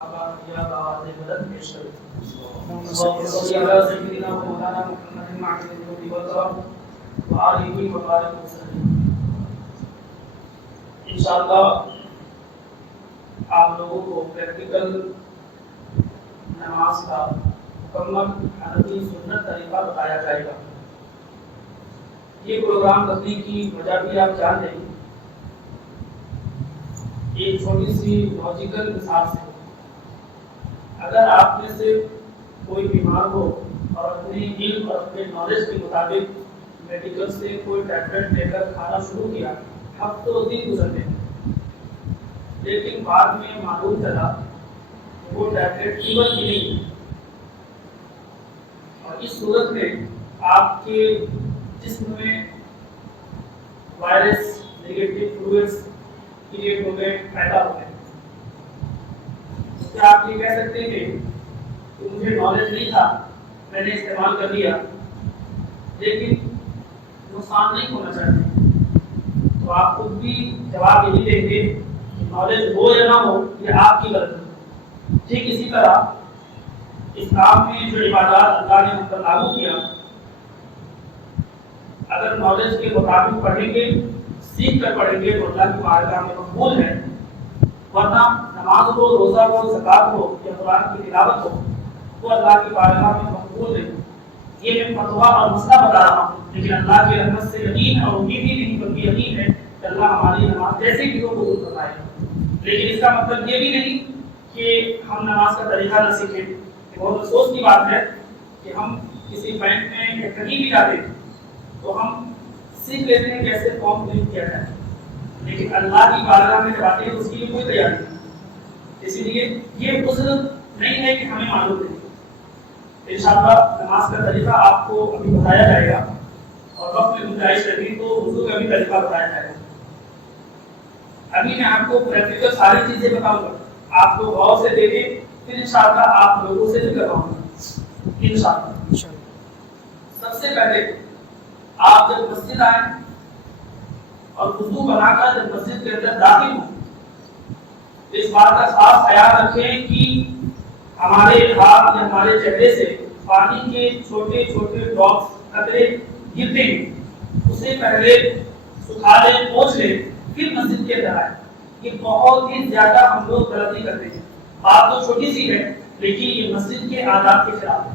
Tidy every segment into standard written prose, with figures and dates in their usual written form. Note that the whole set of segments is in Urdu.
یا بات مدد پیش کرے اللهم صل على سيدنا مولانا محمد معدن النور والكرم وآله وبارك وسلم. انشاءاللہ آپ لوگوں کو پریکٹیکل نماز کا مکمل حنفی سنت طریقہ بتایا جائے گا. یہ پروگرام رکھنے کی وجہ بھی آپ جان لیں. ایک چھوٹی سی لاجیکل مثال سے، اگر آپ میں سے کوئی بیمار ہو اور اپنے علم اور اپنے نالج کے مطابق میڈیکل سے کوئی ٹیبلٹ لے کر کھانا شروع کیا، ہفتوں دن گزرتے ہیں، لیکن بعد میں معلوم چلا وہ ٹیبلٹ قیمت کی نہیں ہے، اور اس صورت میں آپ کے جسم میں وائرس نیگیٹو فلوئڈز کریٹ ہو گئے، پیدا ہو گئے. کیا آپ یہ کہہ سکتے ہیں کہ مجھے نالج نہیں تھا، میں نے استعمال کر لیا، لیکن نقصان نہیں ہونا چاہیے؟ تو آپ خود بھی جواب یہی دیں گے کہ نالج ہو یا نہ ہو یہ آپ کی غلطی ہے. ٹھیک اسی طرح اسلام میں جو عبادات اللہ نے ہم پر لاگو کیا، اگر نالج کے مطابق پڑھیں گے، سیکھ کر پڑھیں گے تو اللہ کی بارگاہ میں مقبول ہے، ورنہ نماز ہو، روزہ ہو، زکات ہو یا قرآن کی تلاوت ہو وہ اللہ کی بارگاہ میں مقبول نہیں. یہ میں فتویٰ اور مسئلہ بتا رہا ہوں، لیکن اللہ کی رحمت سے یقین ہے، اور امید ہی نہیں بلکہ یقین ہے کہ اللہ ہماری نماز جیسے چیزوں کو قبول فرمائے. لیکن اس کا مطلب یہ بھی نہیں کہ ہم نماز کا طریقہ نہ سیکھیں. بہت افسوس کی بات ہے کہ ہم کسی بینک میں یا کہیں بھی جاتے ہیں تو ہم سیکھ لیتے ہیں کیسے فارم فل کیا جائے، لیکن اللہ کی بارگاہ میں جب آتے ہیں تو اس کی کوئی تیاری نہیں. اسی لیے یہ عذر نہیں ہے کہ ہمیں معلوم نہیں. انشاءاللہ نماز کا طریقہ آپ کو ابھی بتایا جائے گا، اور وقت میں گنجائش رہی تو وضو کا بھی طریقہ بتایا جائے گا. ابھی میں آپ کو پریکٹیکل ساری چیزیں بتاؤں گا، آپ کو غور سے دیکھیں، پھر انشاءاللہ آپ لوگوں سے بھی کرواؤں گا انشاءاللہ. سب سے پہلے آپ جب مسجد آئیں اور وضو بنا کر جب مسجد کے اندر داخل ہوں، اس بات کا خاص خیال رکھیں کہ ہمارے ہاتھ یا ہمارے چہرے سے پانی کے چھوٹے چھوٹے ڈراپس قطرے گرتے ہیں. اسے پہلے سکھا لیں، پوچھ لیں، پھر مسجد کے اندر آئیں. یہ بہت ہی زیادہ ہم لوگ غلطی کرتے ہیں. بات تو چھوٹی سی ہے لیکن یہ مسجد کے آداب کے خلاف ہے.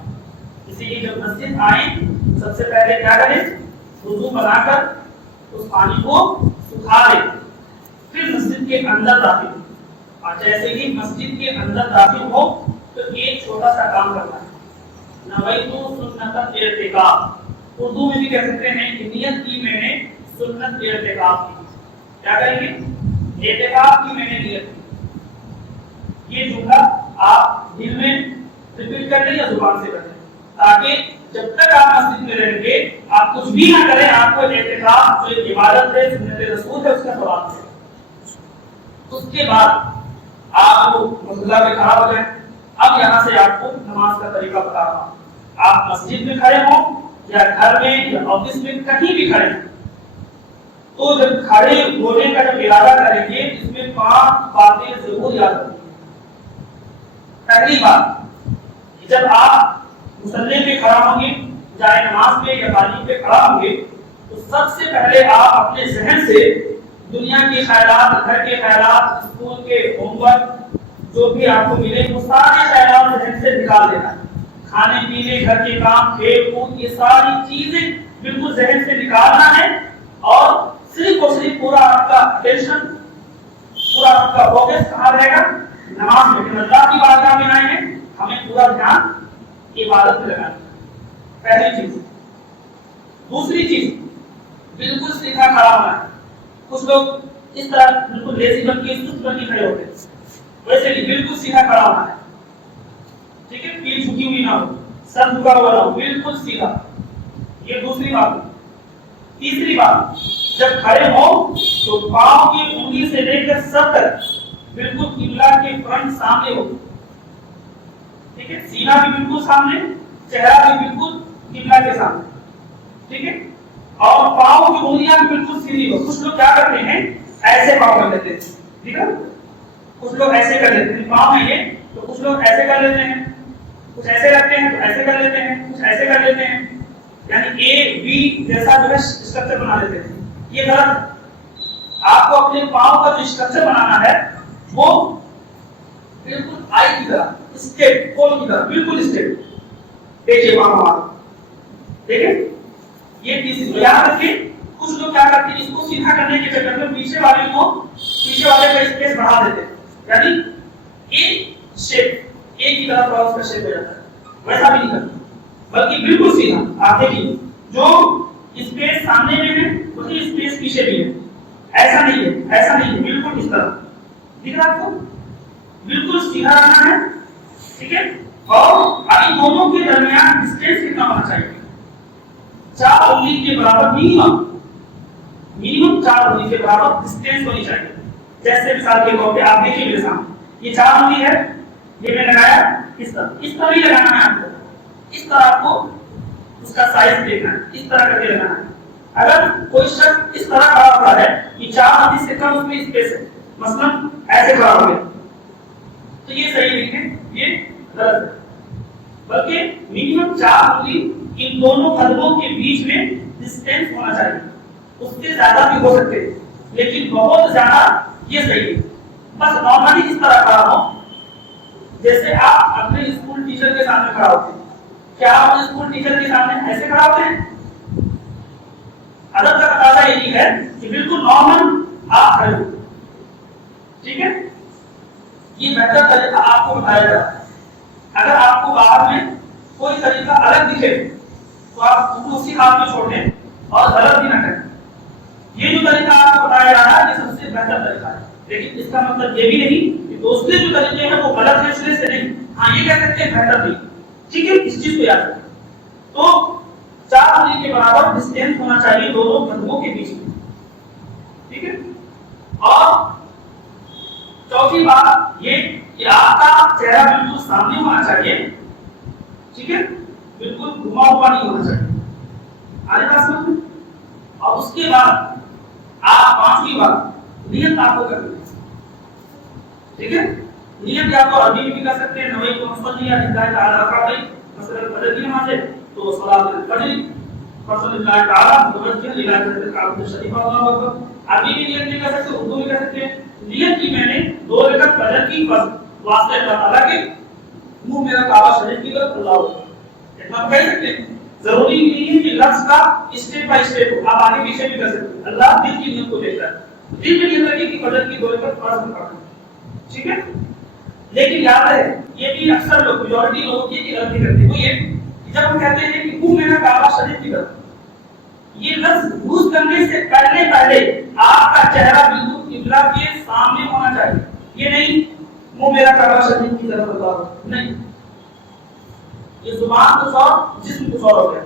اسی لیے جب مسجد آئیں سب سے پہلے کیا کریں؟ وضو بنا کر اس پانی کو سکھا لیں، پھر مسجد کے اندر داخل ہوں. اور جیسے ہی مسجد کے اندر داخل ہو تو ایک چھوٹا سا کام کرنا ہے، نویت سنت الاعتکاف. اردو میں بھی کہہ سکتے ہیں کہ نیت کی میں نے سنت الاعتکاف کی. کیا کہیں گے؟ اعتکاف کی میں نے نیت کی. یہ جملہ آپ دل میں ریپیٹ کر لیں یا زبان سے کر لیں، تاکہ جب تک آپ مسجد میں رہیں گے آپ کچھ بھی نہ کریں، آپ کو اعتکاف جو ایک عبادت ہے، سنت رسول ہے، اس کا ثواب ہے. اس کے بعد آپ مصلی پہ کھڑا ہو جائیں. اب یہاں سے آپ کو نماز کا طریقہ بتا رہا ہوں. آپ مسجد میں کھڑے ہوں یا گھر میں یا آفس میں کہیں بھی کھڑے ہیں، تو جب کھڑے ہونے کا جب ارادہ کریں گے اس میں 5 باتیں ضرور یاد رکھیں. پہلی بات، جب آپ مصلی پہ کھڑا ہوں گے، جائے نماز پہ یا قالین پہ کھڑا ہوں گے، تو سب سے پہلے آپ اپنے ذہن سے دنیا کے خیالات، گھر کے خیالات، اسکول کے ہوم ورک جو بھی آپ کو ملے وہ سارے خیالات ذہن سے نکال دینا ہے. کھانے پینے، گھر کے کام، کھیل کود، یہ ساری چیزیں بالکل ذہن سے نکالنا ہے، اور صرف اور صرف پورا آپ کا اٹینشن، پورا آپ کا فوکس کہاں رہے گا؟ نماز میں. اللہ کی بارگاہ میں آئے ہیں، ہمیں پورا دھیان عبادت میں لگانا ہے. پہلی چیز. دوسری چیز، بالکل سیدھا کھڑا ہونا ہے. کچھ لوگ اس طرح بالکل لیزی بن کے سست بن کے کھڑے ہوتے ہیں، ویسے نہیں، بالکل سیدھا کھڑا ہونا ہے. ٹھیک ہے، پیٹھ جھکی ہوئی نہ ہو، سر جھکا ہوا نہ ہو، بالکل سیدھا. یہ دوسری بات. تیسری بات، جب کھڑے ہو تو پاؤں کی انگلی سے لے کر سر تک بالکل قبلہ کے فرنٹ سامنے ہو. ٹھیک ہے، سینہ بھی بالکل سامنے، چہرہ بھی بالکل قبلہ کے سامنے. ٹھیک ہے، اور پاؤں کی انگلیاں بھی بالکل سیدھی ہو. کچھ لوگ کیا کرتے ہیں؟ ایسے پاؤں کر لیتے ہیں. ٹھیک ہے، کچھ لوگ ایسے کر لیتے ہیں، پاؤں ہیں یہ تو لوگ ایسے کر لیتے ہیں، کچھ ایسے رکھتے ہیں، کچھ ایسے کر لیتے ہیں، کچھ ایسے کر لیتے ہیں، یعنی اے بی جیسا جو ہے اسٹرکچر بنا لیتے ہیں. یہ غلط ہے. آپ کو اپنے پاؤں کا جو اسٹرکچر بنانا ہے وہ بالکل آئی کی طرح، اسٹیپ کون کی طرح، بالکل اسٹیپ. دیکھیے وہاں ہمارا دیکھیں یہ تیسری یاد رکھیں. کچھ لوگ کیا کرتے ہیں، اس کو سیدھا کرنے کے چکر میں پیچھے والے کا اسپیس بڑھا دیتے ہیں، یعنی اے شیپ اے کی طرف اس کا شیپ ہو جاتا ہے. ویسا بھی نہیں کرنا بلکہ بالکل سیدھا. آپ دیکھیے جو اسپیس سامنے میں ہے وہی اسپیس پیچھے بھی ہے. ایسا نہیں ہے، ایسا نہیں ہے، بالکل اس طرح دکھ رہا آپ کو، بالکل سیدھا رہنا ہے. ٹھیک ہے. اور ابھی دونوں کے درمیان ڈسٹینس کتنا ہونا چاہیے؟ 4 انگلی کے برابر منیمم 4 انگلی کے برابر ڈسٹینس ہونی چاہیے. جیسے مثال کے طور پہ آپ دیکھیے میرے سامنے یہ 4 انگلی ہے، یہ میں لگایا اس طرح ہی لگانا ہے آپ کو. اس طرح آپ کو اس کا سائز دیکھنا ہے، اس طرح کر کے لگانا ہے. اگر کوئی شخص اس طرح کھڑا ہوتا ہے کہ 4 انگلی سے کم اس میں اسپیس ہے، مثلا ایسے کھڑا ہو گیا، تو یہ صحیح نہیں ہے، یہ غلط ہے. بلکہ منیمم 4 انگلی ان دونوں قدموں کے بیچ میں ڈسٹینس ہونا چاہیے. اس سے زیادہ بھی ہو سکتے لیکن بہت زیادہ یہ صحیح ہے. بس نارملی اس طرح کھڑا ہو جیسے آپ اپنے اسکول ٹیچر کے سامنے کھڑا ہوتے ہیں. کیا آپ اسکول ٹیچر کے سامنے ایسے کھڑا ہوتے ہیں؟ ادب کا تقاضا یہی ہے کہ بالکل نارمل آپ کھڑے ہو. ٹھیک ہے. یہ بہتر طریقہ آپ کو بتایا جاتا ہے. اگر آپ کو باہر میں کوئی طریقہ الگ دکھے تو آپ اس کو اسی ہاتھ میں چھوڑ دیں اور غلط بھی نہ کریں. یہ جو طریقہ آپ کو بتایا جا رہا ہے یہ سب سے بہتر طریقہ ہے. لیکن اس کا مطلب یہ بھی نہیں کہ دوسرے جو طریقے ہیں وہ غلط ہیں سرے سے نہیں. ہاں یہ کہہ سکتے ہیں بہتر نہیں. ٹھیک ہے. اس چیز کو یاد رکھیں. تو 4 انگلی کے برابر ڈسٹینس ہونا چاہیے دونوں قدموں کے بیچ میں. ٹھیک ہے. اور چوتھی بات یہ کہ آپ کا چہرہ بالکل سامنے ہونا چاہیے. ٹھیک ہے. بالکل گھما ہوا نہیں ہونا چاہیے. آگے بات سمجھ میں. اور اس کے بعد آپ 5ویں بات نیت آپ کو کرنی ہے. ٹھیک ہے. نیت یا تو عربی میں بھی کر سکتے ہیں، نوے کو مصلی یا اللہ تعالی رکعتین، مثلا فجر کی نماز ہے تو صلاۃ الفجر فصل اللہ تعالی متوجہ الی الکعبۃ الشریفہ. اللہ اکبر. عربی میں نیت نہیں کر سکتے، اردو میں کر سکتے ہیں. نیت کی میں نے 2 رکعت فجر کی واسطے اللہ تعالی کے منہ میرا کعبہ شریف کی طرف اللہ اکبر اتنا کہہ سکتے ہیں. ضروری نہیں ہے کہ لفظ کا اسٹیپ بائی اسٹیپ ہو، آپ آگے پیچھے بھی کر سکتے ہیں. اللہ دل کی نیت کو دیکھتا ہے. دل میں نیت رکھیے کہ فجر کی 2 رکعت فرض پڑھنا. ٹھیک ہے. لیکن یاد ہے یہ بھی اکثر لوگ میجورٹی لوگ یہ غلطی کرتے ہیں. وہ یہ کہ جب ہم کہتے ہیں کہ منہ میرا کعبہ شریف کی طرف، یہ لفظ یوز کرنے سے پہلے آپ کا چہرہ بالکل قبلہ کے سامنے ہونا چاہیے. یہ نہیں منہ میرا کعبہ شریف کی طرف اللہ نہیں. یہ زبان کچھ اور جسم کچھ اور ہو گیا.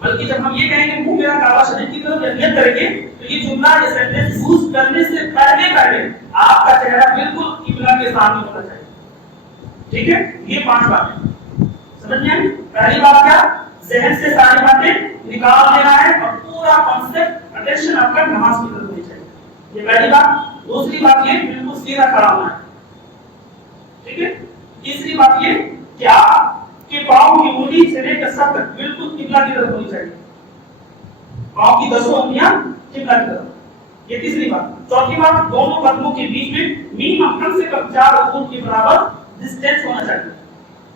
بلکہ جب ہم یہ کہیں گے منہ میرا کعبہ شریف کی طرف نیت کریں گے تو یہ جملہ یہ سینٹینس یوز کرنے سے پہلے آپ کا چہرہ بالکل قبلہ کے سامنے ہونا چاہیے. ٹھیک ہے. یہ 5 باتیں سمجھ میں آئی. پہلی بات کیا؟ ذہن سے ساری باتیں نکال دینا ہے اور پورا کانسیپٹ اٹینشن آپ کا نماز کی طرف ہونی چاہیے. یہ پہلی بات. دوسری بات یہ بالکل سیدھا کھڑا ہونا ہے. ٹھیک ہے. تیسری بات یہ کہ آپ کے پاؤں کی انگلی سے لے کر سب تک بالکل قبلہ کی طرف ہونی چاہیے. پاؤں کی 10 انگلیاں قبلہ کی طرف. یہ تیسری بات. چوتھی بات دونوں قدموں کے بیچ میں منیمم کم سے کم 4 انگلیوں کے برابر ڈسٹینس ہونا چاہیے.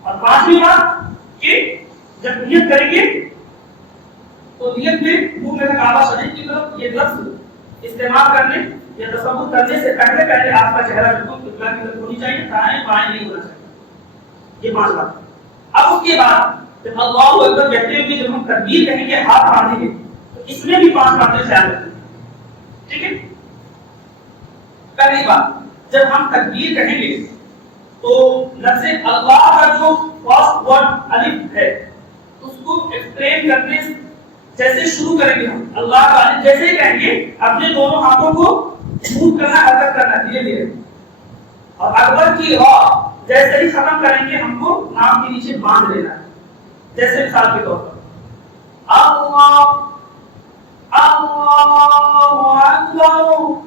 اور 5ویں بات کہ جب نیت کریں گے تو نیت میں منہ میرا کعبہ شریف کی طرف یہ لفظ استعمال کرنے یا تصور کرنے سے پہلے آپ کا چہرہ بالکل قبلہ کی طرف ہونی چاہیے، دائیں بائیں نہیں ہونا چاہیے. یہ 5 بات. اب اس کے بعد جب اللہ اکبر کہتے ہوئے جب ہم تکبیر کہیں گے ہاتھ باندھیں گے تو اس میں بھی 5 باتیں خیال رکھیں. ٹھیک ہے. پہلی بات جب ہم تکبیر کہیں گے تو لفظ اللہ کا جو فرسٹ ورڈ الف ہے اس کو ایکسپلین کرنے جیسے شروع کریں گے ہم اللہ کا الف جیسے ہی کہیں گے اپنے دونوں ہاتھوں کو موو کرنا، حرکت کرنا دھیرے دھیرے. اور اکبر کی را جیسے ہی ختم کریں گے ہم کو نام کے نیچے باندھ لینا ہے. جیسے مثال کے طور پر اللہ اللہ اکبر.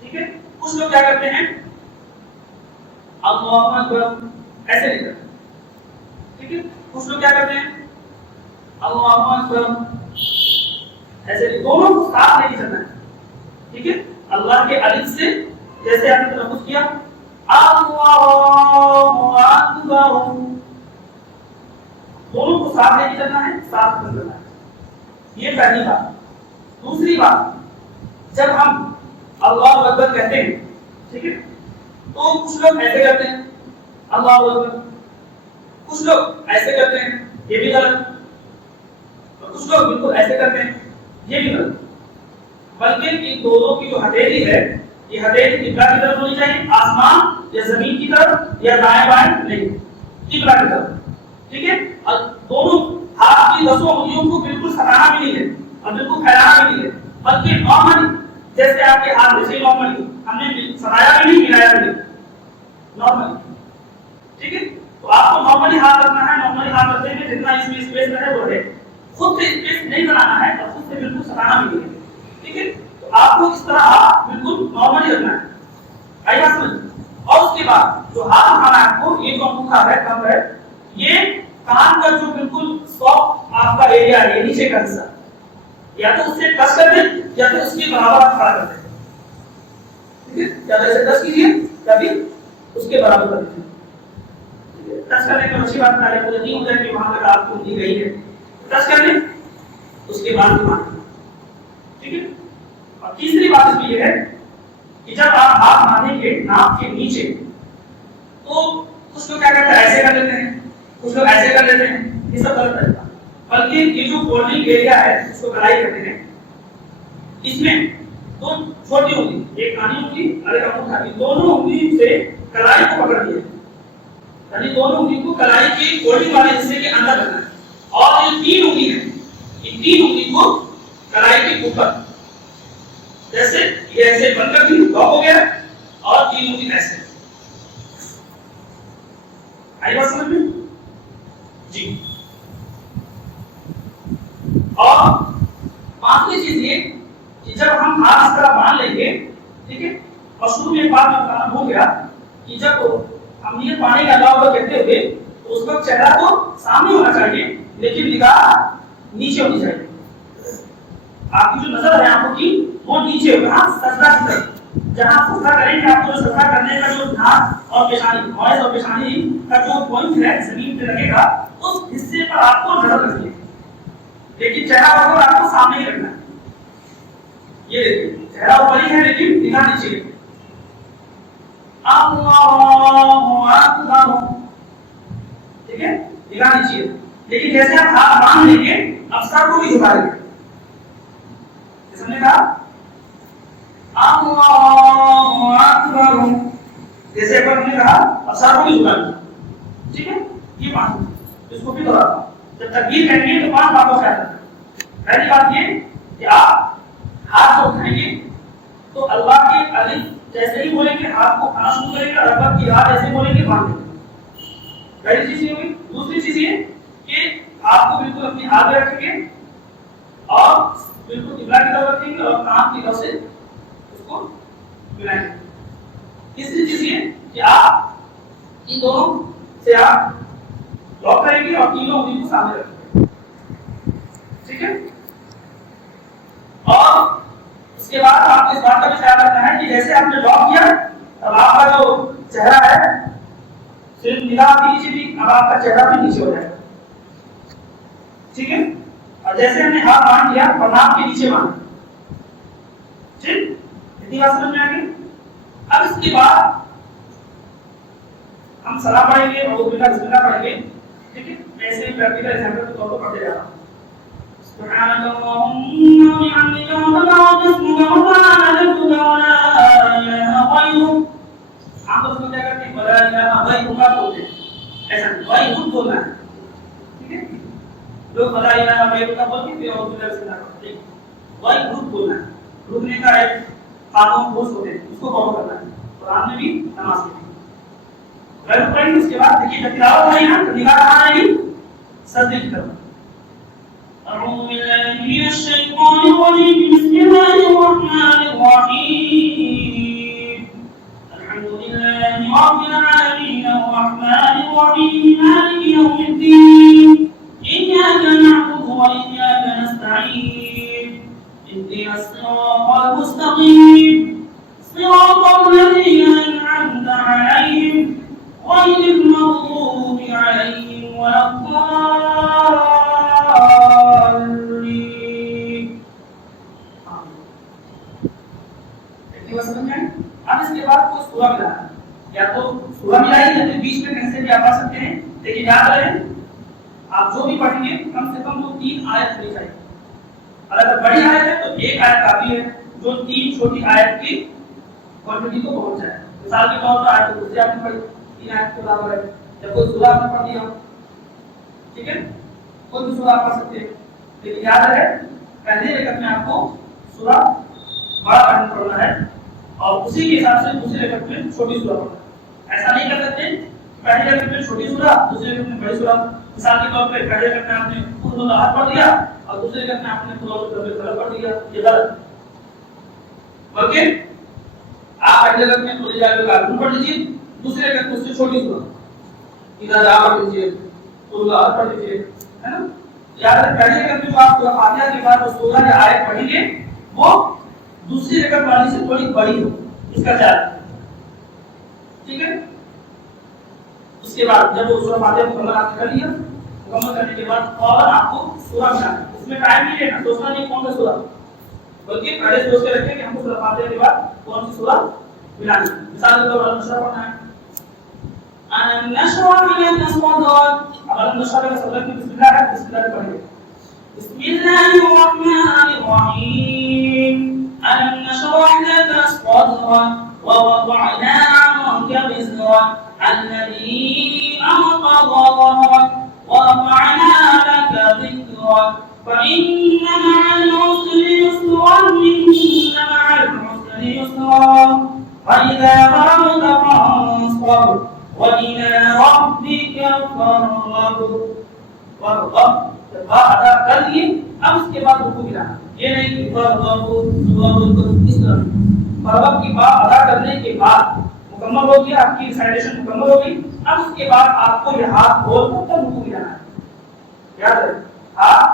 ٹھیک ہے. کچھ لوگ کیا کرتے ہیں اللہ اکبر ایسے نہیں کرتے. ٹھیک ہے. کچھ لوگ کیا کرتے ہیں اللہ اکبر ایسے نہیں, دونوں کو ساتھ نہیں چلنا ہے. ٹھیک ہے. اللہ کے الف سے جیسے آپ نے تلفظ کیا اللہ اکبر, دونوں کو ساتھ نہیں چلنا ہے, ساتھ نہیں چلنا ہے. یہ پہلی بات. دوسری بات, جب ہم اللہ اکبر کہتے ہیں, ٹھیک ہے, تو کچھ لوگ ایسے کرتے ہیں اللہ اکبر, کچھ لوگ ایسے کرتے ہیں, یہ بھی غلط, اور کچھ لوگ بالکل ایسے کرتے ہیں, یہ بھی غلط. بلکہ ان دونوں کی جو ہتھیلی ہے, یہ ہتھیلی قبلہ کی طرف ہونی چاہیے, آسمان یا زمین کی طرف یا دائیں بائیں نہیں, قبلہ کی طرف. ٹھیک ہے. اور دونوں ہاتھ کی دسوں انگلیوں کو بالکل سٹانا بھی نہیں ہے اور بالکل پھیلانا بھی نہیں ہے, بلکہ نارملی جیسے آپ کے ہاتھ جیسے نارملی ہم نے سٹایا بھی نہیں, ملایا بھی نہیں, نارملی. ٹھیک ہے. تو آپ کو نارملی ہاتھ رکھنا ہے. نارملی ہاتھ رکھنے میں جتنا اس میں اسپیس رہے وہ رہے, خود سے اسپیس نہیں بنانا ہے اور خود سے بالکل سٹانا بھی نہیں ہے. ٹھیک ہے. تو آپ کو اس طرح ہاتھ بالکل نارملی رکھنا ہے. آئی بات سمجھ. اور اس کے بعد جو ہاتھ اٹھانا ہے آپ کو, یہ جو انگوٹھا ہے کم ہے, یہ کان کا جو بالکل سافٹ آپ کا ایریا ہے, نیچے کا حصہ, یا تو اس سے ٹچ کر دیں یا تو اس کے برابر کھڑا کر دیں. ٹھیک ہے. یا تو ایسے ٹچ کیجیے یا پھر اس کے برابر کر دیجیے. ٹچ کرنے میں اچھی بات ہے, مجھے نہیں ہو جائے کہ وہاں تک آپ کو دی گئی ہے, ٹچ کر لیں اس کے بعد مان. ٹھیک ہے. اور تیسری بات اس میں یہ ہے کہ جب آپ ہاتھ باندھیں گے ناک کے نیچے, تو کچھ لوگ کیا کرتے ہیں ایسے کر لیتے ہیں, کچھ لوگ ایسے کر لیتے ہیں, یہ سب غلط طریقہ. بلکہ یہ جو ہولڈنگ ایریا ہے اس کو کلائی کہتے ہیں, اس میں دو چھوٹی انگلی, ایک کانی انگلی اور ایک انگوٹھا, دونوں انگلی سے کلائی کو پکڑ دیا, یعنی دونوں انگلی کو کلائی کی ہولڈنگ والے حصے کے اندر رکھنا ہے. اور یہ تین انگلی ہے, ان تین انگلی کو کلائی کے اوپر, جیسے یہ ایسے بن کر بھی لاک ہو گیا, اور تین انگلی ایسے. آئی بات سمجھ میں جی. اور پانچویں چیز یہ کہ جب ہم ہاتھ اس طرح باندھ لیں گے, ٹھیک ہے, اور شروع میں ایک بات میں بتانا بھول گیا کہ جب ہم یہ پانی کا اللہ اکبر کہتے ہوئے تو اس وقت چہرہ تو سامنے ہونا چاہیے لیکن نگاہ نیچے ہونی چاہیے. آپ کی جو نظر ہے آنکھوں کی وہ نیچے ہوگا, سجدہ کی طرف. جہاں سجدہ کریں گے آپ کو سجدہ کرنے کا جو دھیان اور پیشانی, موئز اور پیشانی کا جو پوائنٹ ہے زمین پہ لگے گا, اس حصے پر آپ کو نظر رکھنی ہے, لیکن چہرہ اوپر آپ کو سامنے ہی رکھنا ہے. یہ دیکھیے چہرہ اوپر ہی ہے لیکن نگاہ نیچے ہے. اللہ اکبر, ٹھیک ہے, نگاہ نیچے ہے. لیکن جیسے آپ ہاتھ باندھ لیں گے اب سر کو بھی جھکا لیں گے, جیسے نے کہا اللہ اکبر, جیسے پر نے کہا اب سر کو بھی جھکا لیں گے. ٹھیک ہے. یہ پانچ, اس کو بھی دوہراتا ہوں. جب تکبیر کہیں گے تو پانچ باتوں کا خیال رکھیں. پہلی بات یہ کہ آپ ہاتھ کو اٹھائیں گے تو اللہ کے الف جیسے ہی بولیں گے ہاتھ کو کھانا شروع کریں گے, اور رب کی ہاتھ ایسے بولیں گے باندھ دیں گے. پہلی چیز یہ ہوئی. دوسری چیز یہ کہ ہاتھ کو بالکل اپنی ہاتھ میں رکھیں گے اور بالکل قبلہ کی طرف رکھیں گے اور کان کی طرف سے اس کو ملائیں گے. تیسری چیز یہ کہ آپ ان دونوں سے آپ لاک کریں گے اور تینوں انگلی کو سامنے رکھیں گے. ٹھیک ہے. اور اس کے بعد آپ اس بات کا بھی خیال رکھنا ہے کہ جیسے آپ نے لاک کیا اب آپ کا جو چہرہ ہے صرف نگاہ کے نیچے بھی, اب آپ کا چہرہ بھی نیچے ہو جائے گا. ٹھیک ہے. اور جیسے ہم نے ہاتھ باندھ لیا اور ناک کے نیچے باندھ, ٹھیک, اتنی بات سمجھ میں آ گئی. اب اس کے بعد ہم سلام پڑھیں گے اور بسم اللہ پڑھیں گے. ٹھیک ہے. ایسے ہی پریکٹیکل ایگزامپل کے طور پر پڑھتے جا رہا ہوں. سبحانك اللهم وبحمدك وتبارك اسمك وتعالى جدك ولا اله غيرك. آپ تو کیا کرتے ہیں ولا الہ غیرک بولتے ہیں, ایسا نہیں, خود بولنا ہے. ٹھیک ہے. لوگ ولا الہ غیرک بولتے ہیں اور دوسرا سے کرتے ہیں. وہی خود بولنا ہے. رکنے کا ایک قانون پوسٹ ہوتے ہیں, اس کو فالو کرنا ہے. قرآن میں بھی نماز میں بھی. غیر پڑھیں گے اس کے بعد دیکھیے جب تلاوت ہوئی نا تو نگاہ کہاں جائے گی, سجدے کی طرف. أعوذ بالله من الشيطان الرجيم. بسم الله الرحمن الرحيم. الحمد لله رب العالمين الرحمن الرحيم مالك يوم الدين إياك نعبد وإياك نستعين اهدنا الصراط المستقيم صراط الذين أنعمت عليهم غير المغضوب عليهم ولا الضالين. اب اس کے بعد کوئی سورہ ملا ہے، یا تو سورہ ملا ہی یا پھر بیچ میں کہیں سے بھی آپ پڑھ سکتے ہیں، لیکن یاد رہے آپ جو بھی پڑھیں گے کم سے کم وہ 3 آیت ہونی چاہیے، اور اگر بڑی آیت ہے تو 1 آیت کافی ہے جو 3 چھوٹی آیت کی کوانٹٹی کو پہنچ جائے. مثال کے طور پر آیت کرسی آپ نے پڑھی 3 آیت کے برابر ہے، یا کوئی سورہ آپ نے پڑھ دیا، ٹھیک ہے، کوئی بھی سورہ آپ پڑھ سکتے ہیں، لیکن یاد رہے پہلے رکعت میں آپ کو سورہ بڑا پڑھنا ہے اور اسی کے حساب سے دوسری رکعت میں چھوٹی سورہ پڑھنا ہے. ایسا نہیں کر سکتے پہلی رکعت میں چھوٹی سورہ دوسری رکعت میں بڑی سورہ. مثال کے طور پہ پہلی رکعت میں آپ نے قل هو احد پڑھ دیا اور دوسری رکعت میں آپ نے قل اعوذ برب الفلق پڑھ دیا، یہ غلط. بلکہ آپ پہلی رکعت میں قل یا الکافرون پڑھ لیجیے، دوسری رکعت میں اس سے چھوٹی سورہ اذا جاء پڑھ لیجیے، قل اعوذ پڑھ لیجیے، ہے نا. یاد رکھیں پہلی رکعت میں جو آپ سورہ فاتحہ کے بعد سورہ یا آیت پڑھیں گے وہ دوسری رکعت والی سے تھوڑی بڑی ہو، اس کا خیال رکھیں، ٹھیک ہے. اس کے بعد جب وہ سورہ فاتحہ مکمل آپ نے کر لیا، مکمل کرنے کے بعد فوراً آپ کو سورہ ملانا ہے. اس میں ٹائم نہیں لینا، سوچنا نہیں کون سا سورہ، بلکہ پہلے سوچ کے رکھیں کہ ہم کو سورہ فاتحہ کے بعد کون سی سورہ ملانی ہے. مثال کے طور پر نشرح پڑھنا ہے، ألم نشرح لك صدرك. ألم نشرح لك صدرك بسم الله ہے، بسم اللہ پڑھیں گے. بسم الله الرحمن الرحيم ألم نشرح لك صدرك ووضعنا عنك وزرك الذي أنقض ظهرك ورفعنا لك ذكرك فإن مع العسر يسرا إن مع العسر يسرا فإذا فرغت فانصب وإلى ربك فارغب. ادا کر لیے اب اس کے بعد رکوع گرانا، یہ نہیں کہ اس طرح فرغب کی بات ادا کرنے کے بعد مکمل ہو گیا، آپ کی ریسائٹیشن مکمل ہو گئی. اب اس کے بعد آپ کو یہ ہاتھ کھول کر تب رکوع گرانا ہے. یاد رکھیں ہاتھ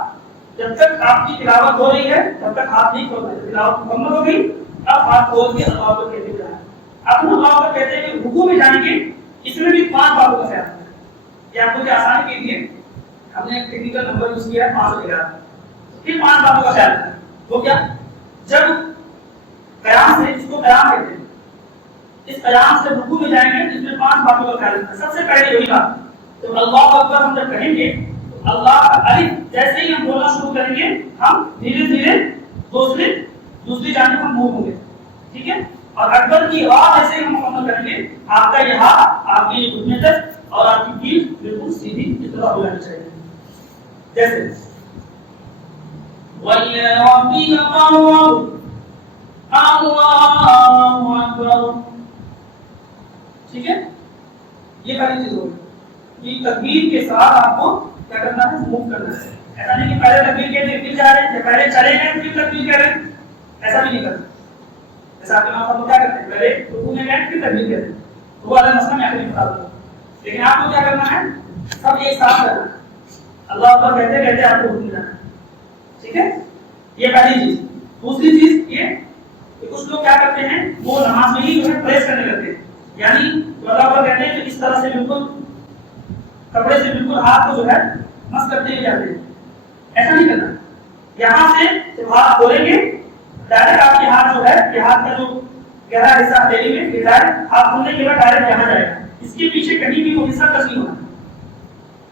جب تک آپ کی تلاوت ہو رہی ہے تب تک ہاتھ نہیں کھولنا ہے. تلاوت مکمل ہو گئی اب ہاتھ کھول کے اللہ اکبر کہتے جانا ہے. اب اللہ اکبر کہتے ہیں کہ رکوع میں جانے کے اس میں بھی 5 باتوں کا خیال رکھنا ہے. یہ آپ کو آسانی کے لیے ہم نے ایک ٹیکنیکل نمبر یوز کیا ہے 511. پھر 5 باتوں کا خیال رکھنا ہے. وہ کیا؟ جب قیام سے، اس کو قیام کہتے ہیں، اس قیام سے رکوع میں جائیں گے اس میں 5 باتوں کا خیال رکھنا ہے. سب سے پہلے یہی بات، تو اللہ اکبر ہم جب کہیں گے اللہ کا الف جیسے ہی ہم بولنا شروع کریں گے ہم دھیرے دھیرے دوسری جانب ہم موو ہوں گے، ٹھیک ہے. اور اکبر کی آواز جیسے ہی ہم مکمل کریں گے آپ کا یہ ہاتھ آپ کے یہ گھٹنے تک اور آپ کی پیٹھ بالکل سیدھی اس طرح ہو جانی چاہیے. جیسے وَإِلَى رَبِّكَ فَارْغَب اللَّهُ أَكْبَرُ. ٹھیک ہے، یہ پہلی چیز ہوگی کہ تکبیر کے ساتھ آپ کو کیا کرنا ہے، موو کرنا ہے. ایسا نہیں کہ پہلے تکبیر کہتے ہیں پھر جا رہے ہیں، یا پہلے چلے گئے پھر تکبیر کہہ رہے ہیں، ایسا بھی نہیں کرنا. ایسا آپ کے ماں باپ کیا کرتے ہیں، پہلے رکوع میں گئے پھر تکبیر کہتے ہیں، وہ والا مسئلہ میں آخری بتا دوں گا. لیکن آپ کو کیا کرنا ہے، سب ایک ساتھ کرنا ہے. اللہ اکبر کہتے کہتے آپ کو رکوع جانا ہے، ٹھیک ہے. یہ پہلی چیز. دوسری چیز یہ کہ کچھ لوگ کیا کرتے ہیں وہ نماز میں ہی جو ہے پریس کرنے لگتے ہیں، یعنی اللہ اکبر کہتے ہیں کہ اس طرح سے بالکل کپڑے سے بالکل ہاتھ کو جو ہے مس کرتے ہوئے جاتے ہیں. ایسا نہیں کرنا. یہاں سے جب ہاتھ کھولیں گے ڈائریکٹ آپ کے ہاتھ جو ہے یہ ہاتھ کا جو گہرا حصہ دے گے یہ ڈائریکٹ ہاتھ کھولنے کے بعد ڈائریکٹ یہاں جائے گا. اس کے پیچھے کہیں بھی وہ حصہ ٹچ نہیں ہونا،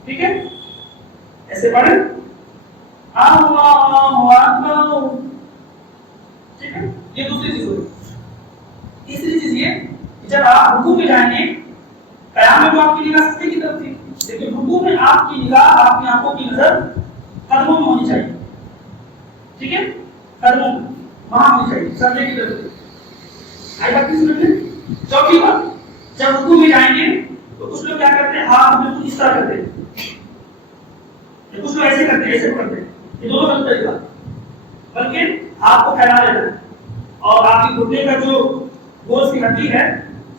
ٹھیک ہے. ایسے پڑھیں اللہ اکبر، ٹھیک ہے. یہ دوسری چیز ہوگی. تیسری چیز یہ کہ جب آپ رکوع میں جائیں گے، قیام میں تو آپ کی نگاہ سجدے کی طرف تھی، لیکن رکوع میں آپ کی نگاہ، آپ کی آنکھوں کی نظر قدموں میں ہونی چاہیے، ٹھیک ہے. قدموں میں وہاں ہونی چاہیے، سجدے کی طرف. آئی بات نہیں سمجھ میں؟ چوتھی بات، جب رکوع میں جائیں گے تو کچھ لوگ کیا کرتے ہیں ہاتھ بالکل اس طرح کرتے ہیں، کچھ لوگ ایسے کرتے ہیں، ایسے پڑھتے ہیں. یہ دونوں غلط طریقہ، بلکہ ہاتھ کو پھیلا دینا ہے اور آپ کی گھٹنے کا جو گول سی ہڈی ہے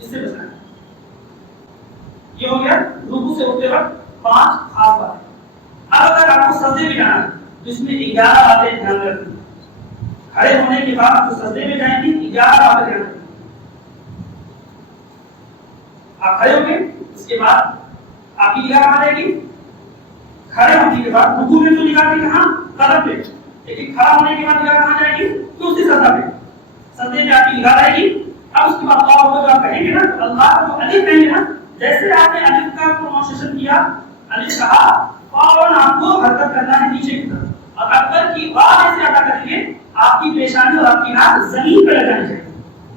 اس سے بچنا ہے۔ یہ ہو گیا رکوع سے اٹھتے وقت 5 خاص باتیں۔ اب اگر آپ کو سجدے میں جانا تو اس میں 11 باتیں دھیان رکھیں۔ کھڑے ہونے کے بعد جو سجدے میں جائیں گے 11 باتیں دھیان رکھیں۔ آپ کھڑے ہوں گے، اس کے بعد آپ کی نگاہ کہاں جائے گی؟ کھڑے ہونے کے بعد رکوع میں تو نگاہ کی کہاں؟ قدم پہ، لیکن کھڑا ہونے کے بعد نگاہ کہاں جائے گی؟ کرسی سجدہ پہ، سجدے میں آپ کی نگاہ جائے گی۔ اب اس کے بعد اللہ اکبر آپ کہیں گے نا، اللہ کا جو الف کہیں گے نا، جیسے آپ نے الف کا پروننسیشن کیا، الف کہا، فوراً آپ کو حرکت کرنا ہے نیچے کی طرف، اور اکبر کی واو ایسے ادا کریں گے آپ کی پیشانی اور آپ کی ناک زمین پہ لگ جانی چاہیے۔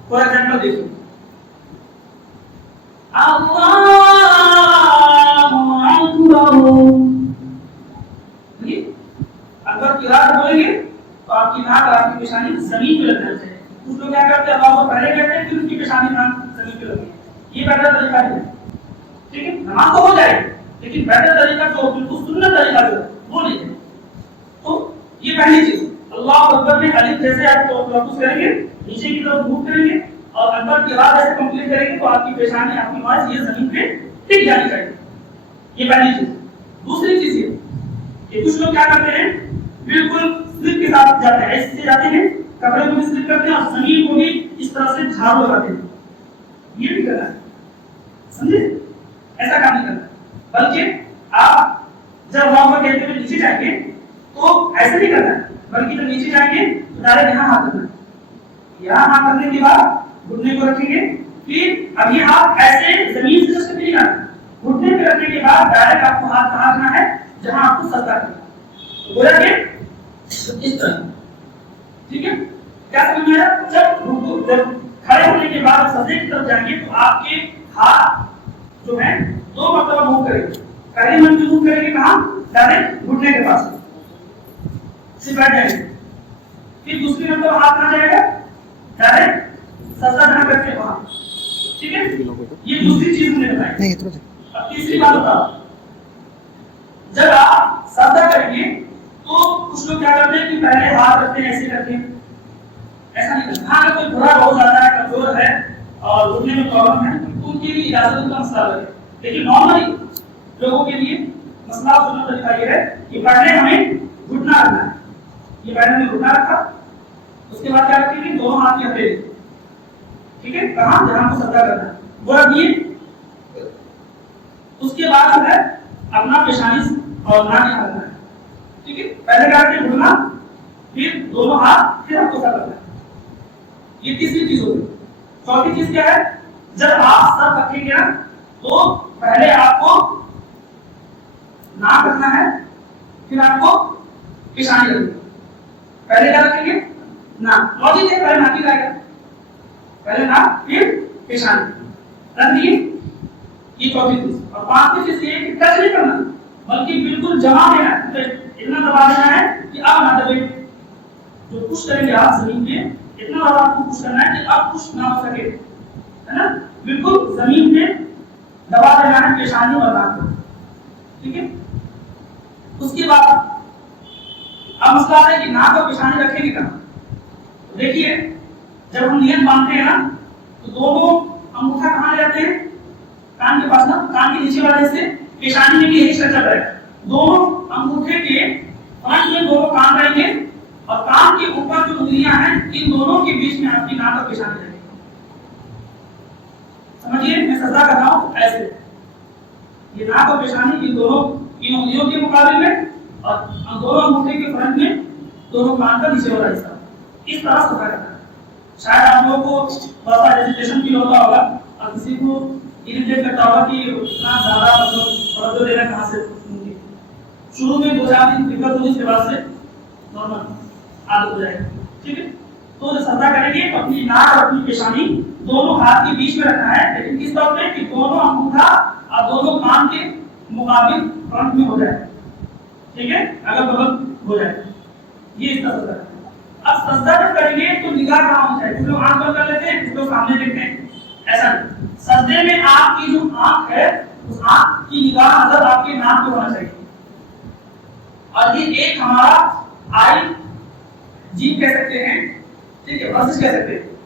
فور ایگزامپل دیکھیے، اللہ اکبر کی رات بولیں گے تو آپ کی ناک اور آپ کی پیشانی زمین پہ لگ جانی چاہیے۔ کچھ لوگ کیا کرتے ہیں، اللہ کو پہلے کہتے ہیں پھر اس کی پیشانی ناک زمین پہ لگتی ہے، یہ بہتر طریقہ نہیں ہے۔ ٹھیک ہے، نماز تو ہو جائے لیکن بہتر طریقہ جو بالکل سنت طریقہ جو وہ نہیں ہے۔ تو یہ پہلی چیز، اللہ اکبر میں الف جیسے آپ تلفظ کریں گے نیچے کی طرف منہ کریں گے اور اکبر کی آواز ایسے کمپلیٹ کریں گے تو آپ کی پیشانی آپ کی آواز یہ زمین پہ ٹک جانی چاہیے۔ یہ پہلی چیز۔ دوسری چیز یہ کہ کچھ لوگ کیا کرتے ہیں، بالکل سلپ کے ساتھ جاتے ہیں، ایسے جاتے ہیں کپڑے کو بھی سلپ کرتے ہیں اور زمین کو بھی اس طرح سے جھاڑو لگاتے ہیں، یہ بھی کرنا ہے، سمجھے؟ ایسا کام نہیں کرنا، بلکہ آپ جب وہاں پر کہتے ہوئے نیچے جائیں گے تو ایسے نہیں کرنا ہے، بلکہ جب نیچے جائیں گے تو ڈائریکٹ یہاں ہاتھ کرنا ہے، یہاں ہاتھ کرنے کے بعد گھٹنے کو رکھیں گے، پھر اب یہ ہاتھ ایسے زمین سے جسٹ نہیں کرنا، گھٹنے پہ رکھنے کے بعد ڈائریکٹ آپ کو ہاتھ کہاں رکھنا ہے جہاں آپ کو سجدہ کرنا ہے، گویا کہ اس طرح۔ ٹھیک ہے، کیا سمجھ میں آیا؟ جب کھڑے ہونے کے بعد سجدے کی طرف جائیں گے تو آپ کے ہاتھ جو ہے 2 مرتبہ موو کریں گے۔ پہلی مرتبہ موو کریں گے کہاں؟ ڈائریکٹ گھٹنے کے پاس سے بیٹھ جائیں گے، پھر دوسری مرتبہ ہاتھ کہاں جائے گا؟ ڈائریکٹ سجدہ جہاں کرتے ہیں وہاں۔ ٹھیک ہے، یہ دوسری چیز ہم نے بتائی۔ اب تیسری بات بتاؤ، جب آپ سجدہ کریں گے تو کچھ لوگ کیا کرتے ہیں کہ پہلے ہاتھ رکھتے ہیں، ایسے کرتے ہیں، ایسا نہیں کرنا۔ ہاں اگر کوئی بڑا بہت زیادہ ہے، کمزور ہے اور گھٹنے میں پرابلم ہے تو ان کے لیے اجازت کا مسئلہ ہے، لیکن نارملی لوگوں کے لیے مسئلہ سنت طریقہ یہ ہے کہ پہلے ہمیں گھٹنا رکھنا ہے، یہ پہلے ہمیں گھٹنا رکھا، اس کے بعد کیا رکھیں گے؟ دونوں ہاتھ کی ہتھیلی، ٹھیک ہے، کہاں؟ جہاں کو سجدہ کرنا ہے وہ رکھیے۔ اس کے بعد جو ہے اپنا پیشانی اور ناک یہاں رکھنا ہے، ٹھیک ہے، پہلے کیا کرتے ہیں؟ گھٹنا، پھر دونوں ہاتھ، پھر آپ کو سجدہ کرنا ہے۔ یہ تیسری چیز ہوگی۔ چوتھی چیز کیا ہے؟ جب آپ سر رکھیں گے نا تو پہلے آپ کو ناک رکھنا ہے، پھر آپ کو پیشانی رکھنی ہے۔ پہلے کیا رکھیں گے؟ ناک، لوجک ہے، پہلے ناک ہی رہے گا، پہلے ناک پھر پیشانی رکھ دیے۔ یہ چوتھی چیز۔ اور پانچویں چیز یہ ہے کہ ٹچ نہیں کرنا بلکہ بالکل جمع دینا ہے، اتنا دبا دینا ہے کہ اب نہ دبے، جو پش کریں گے آپ زمین پہ اتنا زیادہ آپ کو پش کرنا ہے کہ اب پش نہ ہو سکے، ہے نا، بالکل زمین پہ دبا دینا ہے پیشانی اور ناک کو، ٹھیک ہے۔ اس کے بعد اب مسئلہ ہے کہ ناک اور پیشانی رکھیں گے کہاں؟ دیکھیے جب ہم نیت باندھتے ہیں نا تو دونوں انگوٹھا کہاں جاتے ہیں؟ کان کے پاس نا، کان کے نیچے والے حصے، پیشانی میں بھی یہی اسٹرکچر ہے، دونوں انگوٹھے کے فرنٹ میں دونوں کان رہیں گے اور کان کے اوپر جو انگلیاں ہیں ان دونوں کے بیچ میں آپ کی ناک اور پیشانی رہے گی۔ سمجھیے میں سجدہ کر رہا ہوں ایسے، یہ ناک اور پیشانی ان دونوں ان انگلیوں کے مقابل میں اور دونوں انگوٹھے کے فرنٹ میں دونوں کان کا نیچے والا حصہ، اس طرح سجدہ کرنا ہے۔ شاید آپ لوگوں کو تھوڑا سا ہیزیٹیشن فیل ہوتا ہوگا اور کسی کو اریٹیٹ کرتا ہوگا کہ اتنا زیادہ توجہ دینا کہاں سے ممکن۔ شروع میں 2-4 دن دقت ہونے کے بعد سے نارمل عادت ہو جائے گی، ٹھیک ہے۔ تو جو سجدہ کریں گے تو اپنی ناک اور اپنی پیشانی دونوں ہاتھ کے بیچ میں رکھنا ہے، لیکن کس طور پہ کہ دونوں انگوٹھا اور دونوں کان کے مقابل فرنٹ میں ہو جائے، ٹھیک ہے، اگر بغل ہو جائے، یہ اس طرح سجدہ ہے۔ اب سجدہ جب کریں گے تو نگاہ کہاں ہونا چاہیے؟ کچھ لوگ آنکھ بند کر لیتے ہیں، کچھ لوگ سامنے دیکھتے ہیں، ایسا نہیں۔ سجدے میں آپ کی جو آنکھ ہے اس آنکھ کی نگاہ نظر آپ کے ناک پہ ہونا چاہیے، اور یہ ایک ہمارا آئی جیپ کہہ سکتے ہیں، ٹھیک ہے، ورزش کہہ سکتے ہیں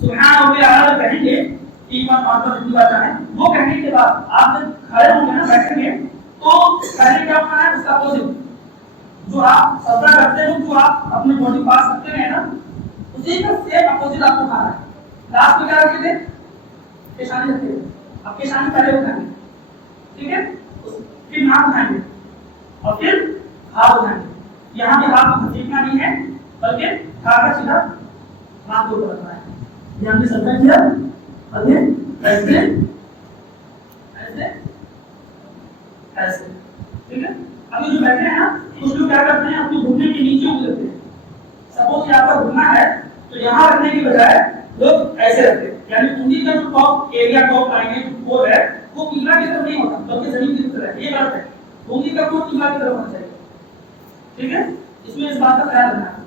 سبحان ربی اعلیٰ کہیں گے 3 بار 5 بار جتنی بار چاہیں، وہ کہنے کے بعد آپ جب کھڑے ہوں گے نا بیٹھیں گے تو پہلے کیا ہونا ہے اس کا اپوزٹ جو آپ سجدہ کرتے ہیں جو آپ اپنے باڈی پارٹس رکھتے ہیں نا اسی کا سیم اپوزٹ آپ کو کھانا ہے۔ لاسٹ میں کیا رکھتے تھے؟ پیشانی رکھتے تھے، اب پیشانی پہلے اٹھائیں گے، ٹھیک ہے، پھر ناک اٹھائیں گے اور پھر ہاتھ اٹھائیں گے۔ یہاں پہ ہاتھ گھسیٹنا نہیں ہے بلکہ کھا کر سیدھا ناک کے اوپر رکھنا ہے۔ یہ ہم نے سجدہ کیا اور یہ ایسے ایسے ایسے، ٹھیک ہے۔ ابھی جو بیٹھے ہیں نا کچھ لوگ کیا کرتے ہیں اپنے گھٹنے کے نیچے اگلتے ہیں، سپوز یہاں پر گھٹنا ہے تو یہاں رکھنے کی بجائے لوگ ایسے رکھتے ہیں، یعنی انگلی کا جو ٹاپ ایریا ٹاپ لائن ہے جو کور ہے وہ قبلہ کی طرف نہیں ہوتا بلکہ زمین کی طرف ہے، یہ غلط ہے۔ انگلی کا کور قبلہ کی طرف ہونا چاہیے، ٹھیک ہے، اس میں اس بات کا خیال رکھنا ہے۔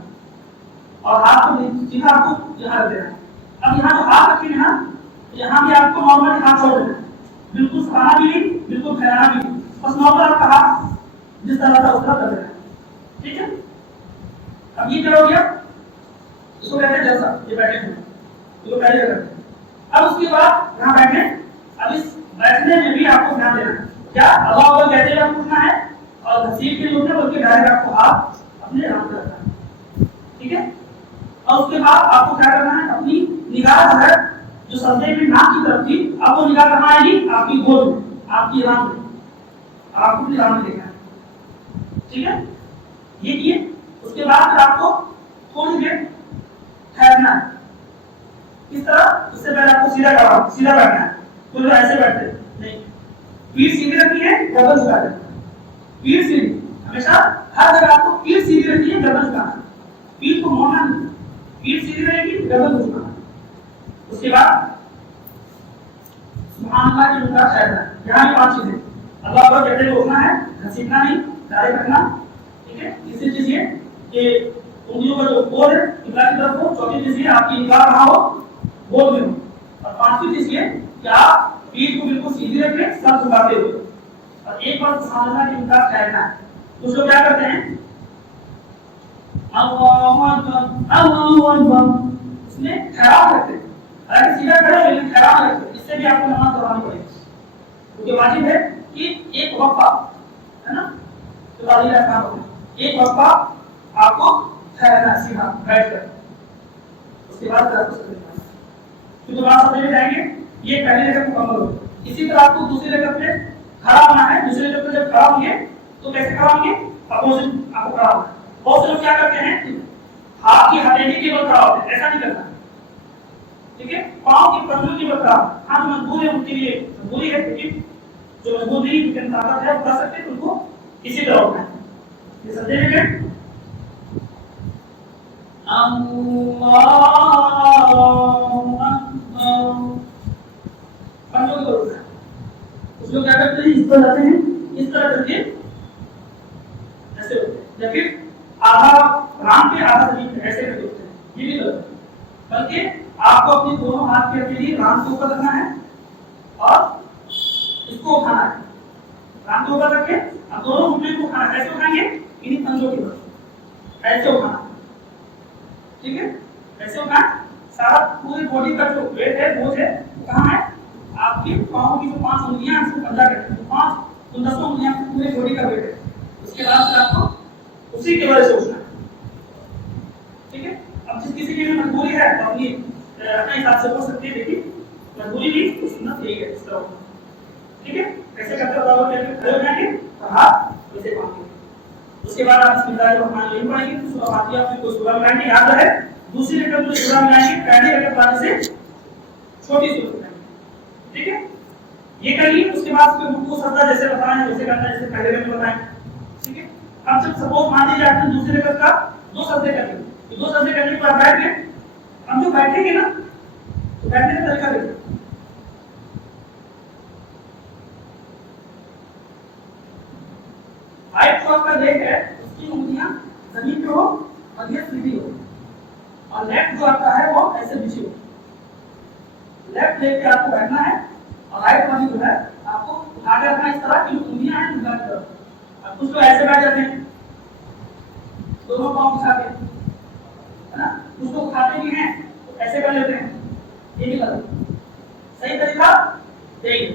اور ہاتھ کو سیدھا آپ کو یہاں رکھ دینا ہے۔ اب یہاں جو ہاتھ رکھیں گے نا یہاں بھی آپ کو نارمل ہاتھ چھوڑ دینا ہے، بالکل سکھانا بھی نہیں بالکل پھیلانا بھی نہیں، بس نارمل آپ کا ہاتھ جس طرح کا اس طرح کر دینا ہے، ٹھیک ہے۔ اب یہ کیا ہو گیا، اس کو کہتے ہیں جلسہ، یہ بیٹھے ہوئے یہ پہلے کرتے ہیں۔ اب اس کے بعد یہاں بیٹھے، اب اس بیٹھنے میں بھی آپ کو دھیان دینا ہے، کیا اللہ اکبر کہتے ہوئے اٹھنا ہے اور گھسیٹ کے نہیں اٹھنا بلکہ ڈائریکٹ آپ کو ہاتھ اپنے آرام پہ رکھنا ہے، ٹھیک ہے۔ اور اس کے بعد آپ کو کیا کرنا ہے، اپنی نگاہ جو ہے جو سجدے میں ناک کی طرف تھی اب وہ نگاہ کہاں آئے گی، آپ کی گود میں، آپ کی ران میں، آپ کو اپنی ران میں دیکھنا ہے، ٹھیک ہے۔ یہ کیے اس کے بعد پھر آپ کو تھوڑی دیر ٹھہرنا ہے، کس طرح، اس سے پہلے آپ کو سیدھا بیٹھنا ہے، تو جو ایسے بیٹھتے نہیں، پیٹھ سیدھی رکھنی ہے گردن جھکا دینا، پیٹھ سیدھی ہمیشہ ہر جگہ آپ کو پیٹھ سیدھی رکھنی ہے گردن جھکانا ہے، پیٹھ کو موڑنا نہیں، پیٹھ سیدھی رہے گی گردن جھکانا۔ اس کے بعد سبحان اللہ کی مقدار ٹھہرنا ہے، یہاں بھی 5 چیزیں، اللہ اکبر کہتے ہوئے اٹھنا ہے، گھسیٹنا نہیں ڈائریکٹ رکھنا، ٹھیک ہے۔ تیسری چیز یہ کہ انگلیوں کا جو کور ہے قبلہ کی طرف ہو، چوتھی چیز یہ آپ کی نگاہ کہاں ہو، گود میں ہو، اور 5ویں چیز یہ کہ آپ پیٹھ کو بالکل سیدھی رکھیں سر جھکاتے ہوئے، اور ایک بار سبحان اللہ کی مقدار ٹھہرنا ہے۔ کچھ لوگ کیا کرتے ہیں اللہ اکبر اللہ اکبر، اس میں ٹھہراؤ رکھتے ہیں، اگر سیدھا کھڑے ہو لیکن ٹھہراؤ رکھتے ہیں، اس سے بھی آپ کو نماز دہرانی پڑے گی، کیونکہ واجب ہے کہ ایک وقفہ ہے نا تو تعلیم رکھنا ہوگا، ایک وقفہ آپ کو ٹھہرنا ہے سیدھا بیٹھ کر، اس کے بعد آپ کو سجدے میں کیونکہ بعد سجدے میں جائیں گے، یہ پہلی رکعت مکمل ہوگی۔ اسی طرح آپ کو دوسری رکعت میں کھڑا ہونا ہے، دوسری رکعت میں جب کھڑا ہوں گے تو کیسے کھڑا ہوں گے، اپوزٹ آپ کو کھڑا ہونا ہے۔ بہت سے لوگ کیا کرتے ہیں ہاتھ کی ہتھیلی کے بل کھڑا ہوتے ہیں، ایسا نہیں کرنا، ٹھیک ہے، پاؤں کی پنجوں کی بل کھڑا، ہاں جو مجبور ہے ان کے لیے مجبوری ہے، لیکن جو مجبور نہیں لیکن طاقت ہے وہ کر سکتے ہیں، ان کو اسی طرح ہونا ہے۔ یہ سجدے میں گئے اللہ پنجوں کی بل ہے، اس لوگ کیا کرتے ہیں اس طرح جاتے ہیں، اس طرح کر کے ایسے ہوتے ہیں، یا پھر آدھا رام پہ آدھا زمین پہ ایسے کر کے ہوتے ہیں، یہ بھی غلط ہے، بلکہ آپ کو اپنی دونوں ہاتھ کے لیے رام کے اوپر رکھنا ہے اور اس کو اٹھانا ہے، رام کے اوپر رکھ کے اب دونوں گھٹنے کو اٹھانا ہے، کیسے اٹھائیں گے، انہیں پنجوں کی طرف ایسے اٹھانا، ٹھیک ہے، ایسے اٹھانا، سارا پوری باڈی کا جو ویٹ ہے بوجھ ہے وہ کہاں ہے، آپ کی پاؤں کی جو 5 انگلیاں ہیں اس کو پنجہ کہتے ہیں، 5 تو 10 انگلیاں پوری باڈی کا ویٹ ہے، اس کے بعد آپ کو اسی کی وجہ سے اٹھنا ہے، ٹھیک ہے۔ اب جس کسی کی بھی مجبوری ہے تو اپنی اپنے حساب سے ہو سکتی ہے، لیکن مجبوری نہیں تو سنت یہی ہے، اس طرح ٹھیک ہے، ایسے کرتے برابر کر کے کھڑے ہو جائیں گے اور ہاتھ ایسے باندھ کے، اس کے بعد آپ بسم اللہ الرحمن الرحیم پڑھیں گے، سورہ فاتحہ پھر کوئی سورہ ملائیں گے، یاد رہے دوسری رکعت میں سورہ ملائیں گے، پہلی رکعت والے سے چھوٹی سورت ملائیں گے، ٹھیک ہے، یہ کریے۔ اس کے بعد پھر رکوع سجدہ جیسے بتائیں ویسے کرنا ہے جیسے پہلے میں بتائیں، ٹھیک ہے۔ اب جب سپوز مان لیجیے آپ نے دوسری رکعت کا 2 سجدے کر لیے، تو 2 سجدے کرنے کے بعد بیٹھ گئے، ہم جو بیٹھیں گے نا تو بیٹھنے کا طریقہ دیکھیں، رائٹ جو آپ کا لیگ ہے اس کی انگلیاں زمین پہ ہو اور یہ سیدھی ہو، اور لیفٹ جو آپ کا ہے وہ ایسے بچھی ہو، لیفٹ لیگ پہ آپ کو بیٹھنا ہے اور رائٹ والی جو ہے آپ کو اٹھا کے رکھنا ہے اس طرح کہ انگلیاں ہیں نگاہ کی طرف۔ اب کچھ لوگ ایسے بیٹھ جاتے ہیں دونوں پاؤں بچھا کے، ہے نا، کچھ لوگ اٹھاتے بھی ہیں تو ایسے کر لیتے ہیں، یہ بھی غلط. صحیح طریقہ دیکھیں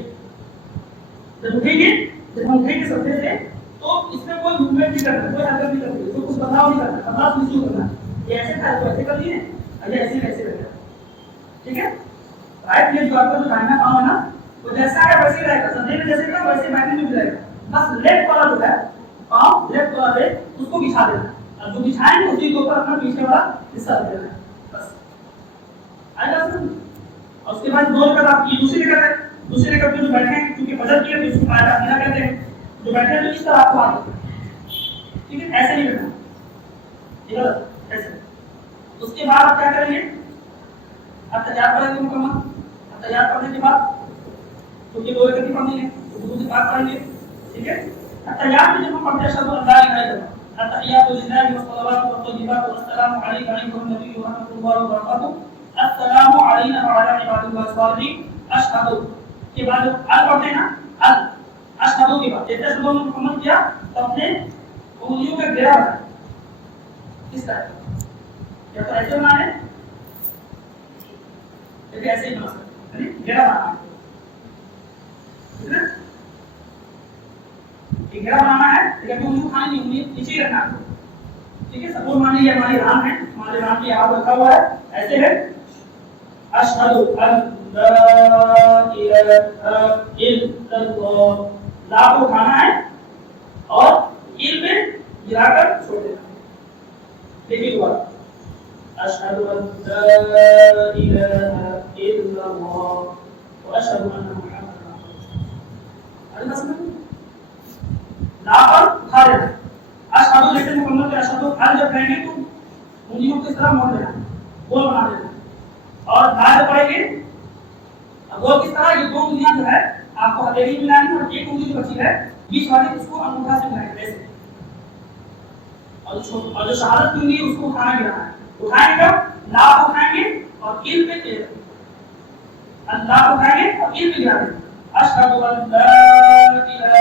جب اٹھیں گے سجدے سے تو اس میں کوئی موومنٹ نہیں کرنا, کوئی حرکت نہیں کرنی, کوئی کچھ بدلاؤ نہیں کرنا, بدلاؤ نہیں کرنا. یہ ایسے تھا تو ایسے کر لیے, ایسے ویسے رہے گا. ٹھیک ہے, رائٹ لیگ جو آپ کا جو دائنا پاؤں ہے نا وہ جیسا ہے ویسے ہی رہے گا, سجدے میں جیسے کرا ویسے بیٹھنے میں بھی رہے گا. بس لیفٹ والا جو ہے پاؤں لیفٹ والا لیگ اس کو بچھا دینا, اور جو بچھائیں گے اسی کے اوپر اپنا پیچھے والا حصہ رکھ دینا. بس آئے گا سمجھ. اور اس کے بعد دو رکعت آپ کی دوسری رکعت میں جو بیٹھے ہیں کیونکہ فجر کی ہے تو اس کو قاعدہ اپنا کہتے ہیں, جو بیٹھے ہیں تو اس طرح آپ کو آگے. ٹھیک ہے, ایسے نہیں بیٹھنا, ٹھیک ہے ایسے. اس کے بعد آپ کیا کریں گے, آپ تیار پڑھیں گے مکمل. تیار پڑھنے کے بعد کیونکہ دو رکعت ہی پڑھنی ہے وضو سے پاک پڑھیں گے. ٹھیک ہے, تیار میں جب ہم پڑھتے ہیں اشہد ان لا الہ الا اللہ التحیات للہ والصلوات والطیبات والسلام علیک ایھا النبی ورحمۃ اللہ وبرکاتہ السلام علینا وعلی عباد اللہ الصالحین اشہد کے بعد ال پڑھتے ہیں نا, ال اشہد کے بعد جیسے شروع میں مکمل کیا تو اپنے انگلیوں کا گھیرا بنا اس طرح یا تو ایسے بنا ہے یا ایسے ہی بنا سکتے ہیں, گھیرا بنانا ہے. ٹھیک ہے, گھیرا بنانا ہے لیکن انگلیوں کھانے نہیں, انگلی نیچے ہی رکھنا ہے. ٹھیک ہے, سپوز مان لیجیے ہماری ران ہے, ہمارے ران کے یہاں رکھا ہوا ہے ایسے ہے اشہد ان لا الہ الا اللہ, لا کو اٹھانا ہے اور ال میں گرا کر چھوڑ دینا. دیکھیے دوبارہ اشہد ان لا الہ الا اللہ واشہد ان محمد رسول اللہ. لا پر اٹھا دینا, اشہد جیسے مکمل کر اشہد ال جب کہیں گے تو انگلیوں کو اس طرح موڑ دینا, گول بنا دینا. اور دائیں پڑھیں گے گول کس طرح, یہ دو انگلیاں جو ہے آپ کو ہتھیلی ملانی ہے اور ایک انگلی جو بچی ہے بیچ والی اس کو انگوٹھا سے ملائیں گے ایسے. اور جو شہادت کی انگلی اس کو اٹھانا گرانا ہے. اٹھائیں گے لا کو اٹھائیں گے اور ال پہ اللہ کو اٹھائیں گے اور ال پہ گرا دیں گے اشہد ان لا الہ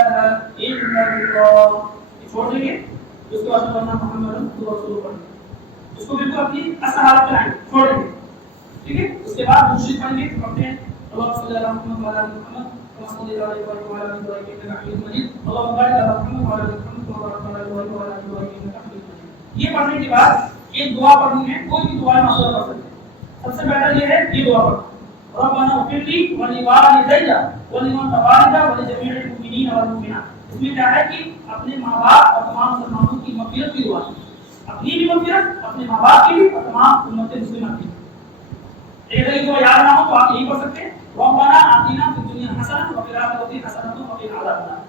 الا اللہ. چھوڑ دیں گے اس کے بعد محمد رسول اللہ, اس کو بالکل اپنی اصل حالت پہ لائیں گے, چھوڑ دیں گے. ٹھیک ہے, اس کے بعد دوسری پڑھیں گے پڑھتے ہیں اللهم صل على محمد وعلى ال محمد كما صليت على ابراهيم وعلى ال ابراهيم انك حميد مجيد اللهم بارك على محمد وعلى ال محمد كما باركت على ابراهيم وعلى ال ابراهيم انك حميد مجيد. یہ پڑھنے کے بعد ایک دعا پڑھنی ہے, کوئی بھی دعا مشورہ کر سکتے ہیں. سب سے بہتر یہ ہے یہ دعا پڑھنا ربنا اغفر لي ولوالدي ولمن تبعنا ولجميع المؤمنين والمؤمنات. اس میں کیا ہے کہ اپنے ماں باپ اور تمام مسلمانوں کی مغفرت کی دعا, اپنی بھی مغفرت, اپنے ماں باپ کی بھی اور تمام امت مسلمہ کی. اگر یہ دعا یاد نہ ہو تو آپ یہی پڑھ سکتے ہیں ربنا آتنا فی الدنیا حسنہ وفی الآخرۃ حسنہ وقنا عذاب النار.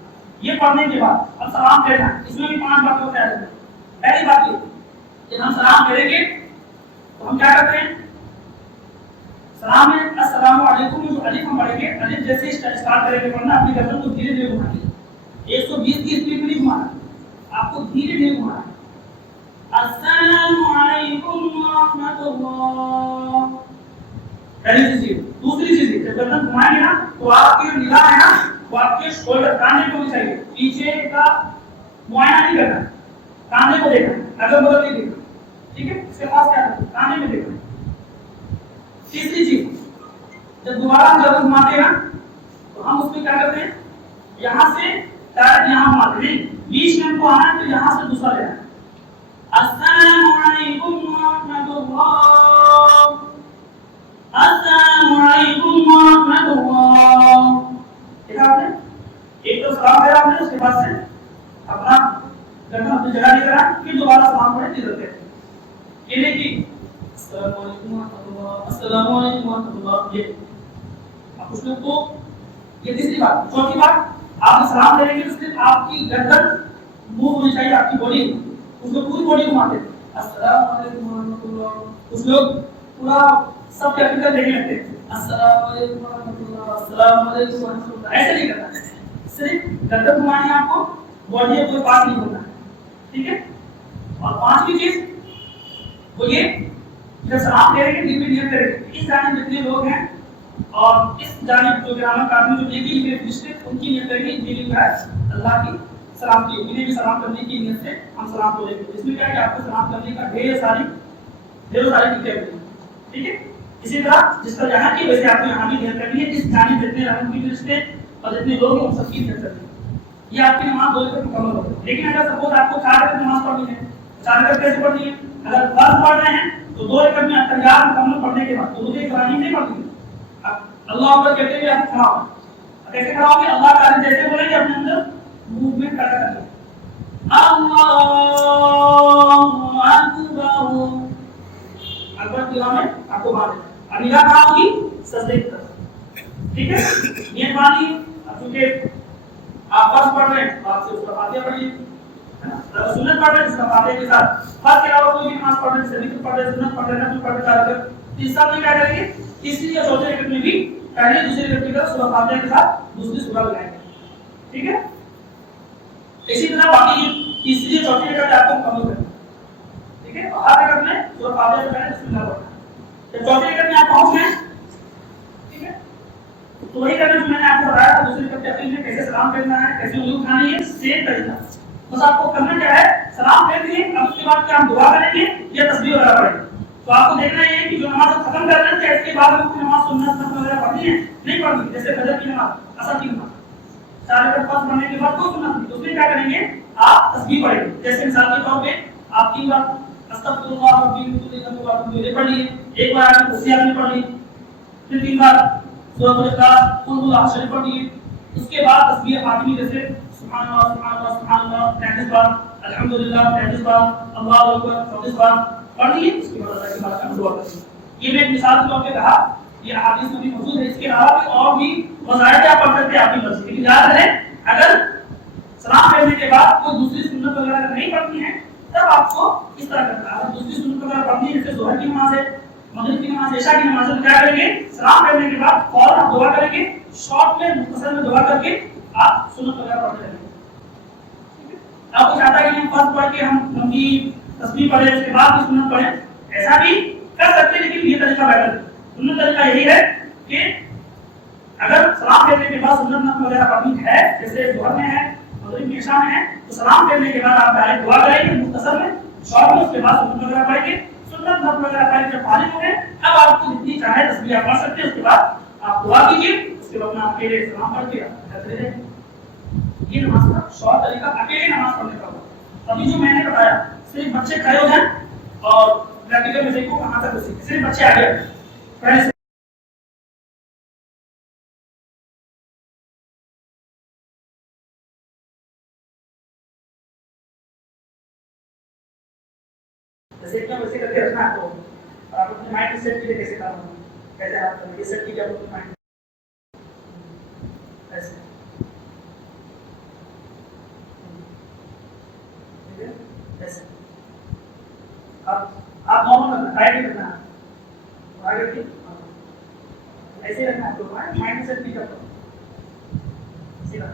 یہ پڑھنے کے بعد اب سلام پھیرنا, اس میں بھی 5 باتوں کا خیال رکھنا. پہلی بات یہ کہ ہم سلام پھیریں گے تو ہم کیا کرتے ہیں, سلام میں السلام علیکم میں جو الف ہم پڑھیں گے, الف جیسے اسٹارٹ کریں گے پڑھنا اپنی گردن کو دھیرے دھیرے گھمائیں گے. 120 کی اسپیڈ میں نہیں گھمانا, آپ کو دھیرے دھیرے گھمانا ہے. السلام علیکم ورحمۃ اللہ, پہلی چیز. دوسری چیز جب گردن گھمائیں گے نا تو آپ کی جو نگاہ ہے نا وہ آپ کے شولڈر کاندھے کو بھی چاہیے, پیچھے کا معائنہ نہیں کرنا, کاندھے کو دیکھنا, اگر بدل نہیں دیکھنا. ٹھیک ہے, اس کے پاس کیا کرنا, کاندھے میں دیکھنا. تیسری چیز جب دوبارہ ہم گردن گھماتے ہیں نا تو ہم اس میں کیا کرتے ہیں, یہاں سے ڈائریکٹ یہاں مارتے ہیں, بیچ میں ہم کو آنا ہے تو یہاں سے دوسرا لینا ہے. السلام علیکم ورحمۃ اللہ, السلام علیکم ورحمۃ اللہ. دیکھا آپ نے, ایک تو سلام پھیرا آپ نے, اس کے بعد سے اپنا گردن اپنی جگہ لے کر آئے, پھر دوبارہ سلام پڑھیں تیز رکھتے ہیں. یہ دیکھیے السلام علیکم ورحمۃ اللہ, السلام علیکم ورحمۃ اللہ. یہ اب اس کو یہ تیسری بات. چوتھی بات آپ سلام دے رہے ہیں اس سے آپ کی گردن موو ہونی چاہیے, آپ کی باڈی اس کو پوری باڈی گھماتے ہیں. السلام علیکم ورحمۃ اللہ, کچھ لوگ پورا سب کیپیٹل دیکھنے لگتے ہیں. السلام علیکم ورحمۃ اللہ, السلام علیکم ورحمۃ اللہ. ایسے نہیں کرنا, صرف گردن گھمانی ہے آپ کو, باڈی کوئی پاس نہیں ہونا ہے. ٹھیک ہے. اور 5ویں چیز وہ یہ جب سلام دے رہے ہیں دل میں نیت کریں اس جانب جتنے لوگ ہیں اور اس جانب جو گرامر کارڈ میں جو دیکھی لکھے رشتے ان کی نیت کریں گے دل کا اللہ کی سلام کی, انہیں بھی سلام کرنے کی نیت سے ہم سلام کو لیں گے. اس میں کیا ہے کہ آپ کو سلام کرنے کا ڈھیروں ساری چیزیں ہوتی ہیں. ٹھیک ہے. اسی طرح جس طرح یہاں کی ویسے آپ کو یہاں بھی دھیان کرنی ہے، اس جانب جتنے رقم کی رشتے اور جتنے لوگ ہیں وہ سب کی دھیان کرنی ہے. یہ آپ کی نماز 2 رکعت مکمل ہوگی. لیکن اگر سپوز آپ کو 4 رکعت نماز پڑھنی ہے، 4 رکعت کیسے پڑھنی ہے؟ اگر فرض پڑھ رہے ہیں تو 2 رکعت میں تحیات مکمل پڑھنے کے بعد درود ابراہیم نہیں پڑھنی ہے. اللہ اکبر کہتے ہوئے آپ کھڑا ہو. کیسے کھڑا ہو گے؟ اللہ تعالی جیسے بولیں گے اپنے اندر موومنٹ کرتا کرتے اللہ اکبر. اکبر کی میں آپ کو بات ہے. نگاہ کہاں ہوگی؟ سجدے کی طرف. ٹھیک ہے؟ یہ مانی کیونکہ آپ فرض پڑھ رہے ہیں آپ سے اس کا فاتحہ پڑھیے، ہے نا؟ اگر سنت پڑھ رہے ہیں اس کا فاتحہ کے ساتھ فرض کے علاوہ کوئی بھی نماز پڑھ رہے ہیں، سنت پڑھ رہے ہیں، سنت پڑھ رہے ہیں، نفل پڑھ رہے ہیں، تیسرا میں کیا کریں گے؟ تیسری یا چوتھے رکعت میں بھی پہلے دوسری رکعت کی طرف سورہ فاتحہ کے ساتھ دوسری سورہ لگائیں گے. ٹھیک ہے؟ اسی طرح باقی تیسری یا چوتھی رکعت آپ کو مکمل کرنا ہے. ٹھیک ہے؟ ہر رکعت میں سورہ فاتحہ سے پہلے بسم اللہ پڑھنا ہے. جب چوتھی رکعت میں آپ پہنچ گئے، ٹھیک ہے، تو وہی کرنا جو میں نے آپ کو بتایا تھا دوسری رکعت کے اخیر میں کیسے سلام پھیرنا ہے، کیسے وضو اٹھانی ہے، سیم طریقہ. بس آپ کو کرنا کیا ہے؟ سلام پھیر دیے، اب اس کے بعد کیا ہم دعا کریں گے یا تسبیح وغیرہ پڑھیں گے. تو آپ کو دیکھنا یہ ہے کہ جو نماز ختم کر رہے ہیں اس کے بعد ہم کوئی نماز سنت نفل وغیرہ پڑھنی ہے نہیں پڑھنی. جیسے فجر کی نماز، عصر کی نماز، 4 رکعت فرض پڑھنے کے بعد کوئی سنت نہیں، تو اس میں کیا کریں گے؟ آپ تسبیح پڑھیں گے. جیسے مثال کے طور پہ آپ 3 بار استغفر اللہ ربی من کل ذنب واتوب پڑھ لیے، ایک بار آپ نے کرسی آپ نے پڑھ لی، پھر 3 بار سورۃ الاخلاص قل اللہ شریف پڑھ لیے. اس کے بعد تسبیح فاطمی جیسے سبحان اللہ سبحان اللہ سبحان اللہ 33 بار، الحمدللہ 33 بار، اللہ اکبر 34 بار پڑھ لیے. اس کے بعد اللہ کی بارگاہ میں دعا کریں. یہ میں ایک مثال کے طور پہ کہا، یہ احادیث میں بھی موجود ہے. اس کے علاوہ بھی اور بھی وظائف آپ پڑھ سکتے ہیں آپ کی مرضی. لیکن یاد رہے اگر سلام پھیرنے کے بعد کوئی دوسری سنت وغیرہ نہیں پڑھنی ہے تب آپ کو اس طرح کرنا ہے. اگر دوسری سنت وغیرہ پڑھنی ہے جیسے ظہر کی نماز ہے، مغرب کی نماز، عشاء کی نماز ہے، تو کیا کریں گے؟ سلام پھیرنے کے بعد فوراً آپ دعا کریں گے، شارٹ میں مختصر میں دعا کر کے آپ سنت وغیرہ پڑھتے رہیں گے. آپ کو چاہتا ہے کہ ہم فرض پڑھ کے ہم لمبی تسبیح پڑھیں اس کے بعد بھی سنت پڑھیں، ایسا بھی کر سکتے ہیں، لیکن یہ طریقہ بہتر ہے. سنت طریقہ یہی ہے کہ اگر سلام پھیرنے کے بعد سنت نفل وغیرہ پڑھنی ہے جیسے ظہر میں ہے، مغرب میں، عشاء میں ہے، تو سلام پھیرنے کے بعد آپ ڈائریکٹ دعا کریں گے مختصر میں، شارٹ میں، اس کے بعد سنت وغیرہ پڑھیں گے. سنت نفل وغیرہ پڑھ کے جب فارغ ہو گئے اب آپ کو جتنی چاہے تسبیح پڑھ سکتے ہیں. اس کے بعد آپ دعا کیجیے، اس کے بعد آپ اکیلے سلام پڑھ کے کرتے رہیں. یہ نماز کا شارٹ طریقہ اکیلے نماز پڑھنے کا ہوگا. ابھی جو میں نے بتایا صرف بچے کھڑے ہو جائیں اور پریکٹیکل میں دیکھو کہاں تک سیکھیں. صرف بچے آگے پہلے سے جیسے اتنا ویسے کر کے رکھنا ہے. تو آپ اپنے مائنڈ کو سیٹ کیجیے کیسے کام ہونا ہے، کیسے آپ کریں گے، سیٹ کیجیے اپنے مائنڈ ایسے. ٹھیک ہے ایسے آپ نارمل رکھنا، ٹائٹ نہیں رکھنا ہے، آگے رکھیے ایسے ہی رکھنا ہے. تو مائنڈ سیٹ کیجیے سیدھا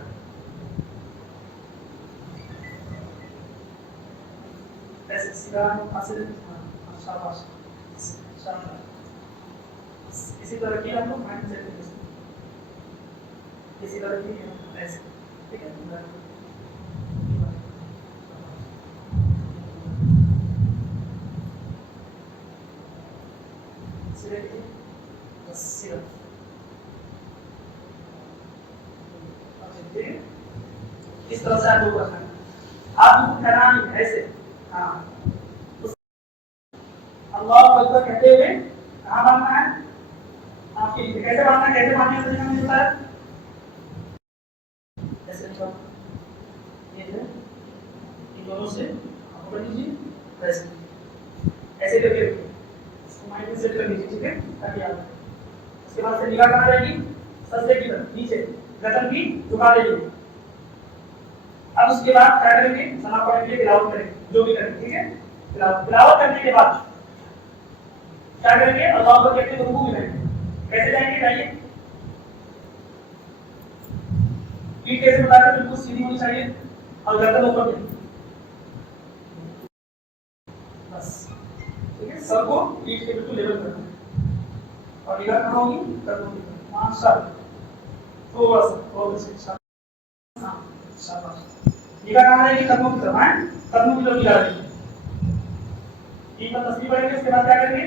ایسے سیدھا حاصل. شاباش شاباش. اسی طرح کیا آپ کو مائنڈ سیٹ کیجیے اسی طرح کی ایسے. ٹھیک ہے بس سیدھا. اس طرح سے آپ کو رکھنا ہے. آپ کو کہنا نہیں ایسے. ہاں اللہ اکبر کہتے ہوئے کہاں باندھنا ہے؟ آپ کے کیسے باندھنا ہے؟ کیسے باندھنے کا طریقہ مجھے بتایا. ایسے یہ ہے ان دونوں سے آپ پکڑ لیجیے ایسے ایسے کر کے اس کو مائنڈ میں سیٹ کر لیجیے. ٹھیک ہے تاکہ آپ اس کے بعد سے نگاہ کہاں رہے گی؟ سجدے کی طرف نیچے، گردن بھی جھکا دیجیے. اب اس کے بعد کیا کریں گے؟ سلام پڑھیں گے، تلاوت کریں گے، جو بھی کریں گے. ٹھیک ہے تلاوت کرنے کے بعد کیا کریں گے؟ اللہ اکبر کہتے ہوئے رکوع میں جائیں گے. کیسے جائیں گے؟ جائیے پیٹھ کیسے بتا کر بالکل سیدھی ہونی چاہیے اور گردن اوپر نہیں. بس ٹھیک ہے سر کو پیٹھ کے بالکل لیول کرنا ہے اور نگاہ کہاں ہوگی؟ قدموں کی طرف. ماشاءاللہ تھوڑا سا اور شاباش. نگاہ کہاں رہے گی؟ قدموں کی طرف. ہیں قدموں کی طرف نگاہ رہے گی. تین بار تسبیح پڑھیں گے. اس کے بعد کیا کریں گے؟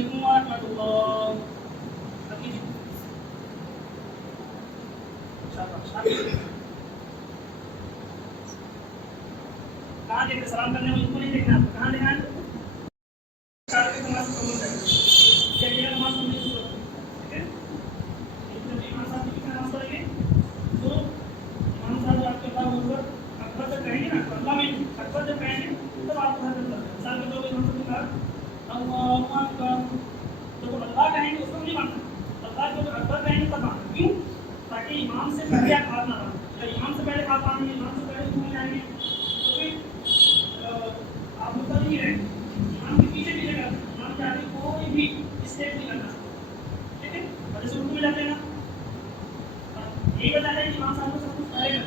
علیکم ورحمۃ اللہ. کہاں دیکھتے سلام کرنے میں ان کو نہیں دیکھنا آپ کہاں دیکھنا ہے نماز پڑھنے کی ضرورت ٹھیک ہے. امام صاحب کی نماز پڑھیں گے تو امام صاحب آپ کے اللہ اکبر جب کہیں گے نا اللہ میں اکبر جب کہیں گے تب آپ کو حضرت کرنا ہے. مثال کے طور پر امام صاحب کا اللہ اکبر جب اللہ کہیں گے اس کو نہیں ماننا. اللہ کو جب اکبر کہیں گے تب ماننا. کیوں؟ تاکہ امام سے پہلے آپ ہاتھ نہ باندھیں. جب امام سے پہلے ہاتھ باندھیں گے امام سے پہلے گھومنے جائیں گے تو پھر آپ مطلب نہیں رہیں گے. امام کے پیچھے پیچھے کرنا امام کے آگے کوئی بھی اسٹیپ نہیں کرنا ٹھیک ہے. اور جیسے اردو میں جاتے ہیں نا یہی وجہ ہے کہ امام صاحب کو سب کچھ پڑھے گا.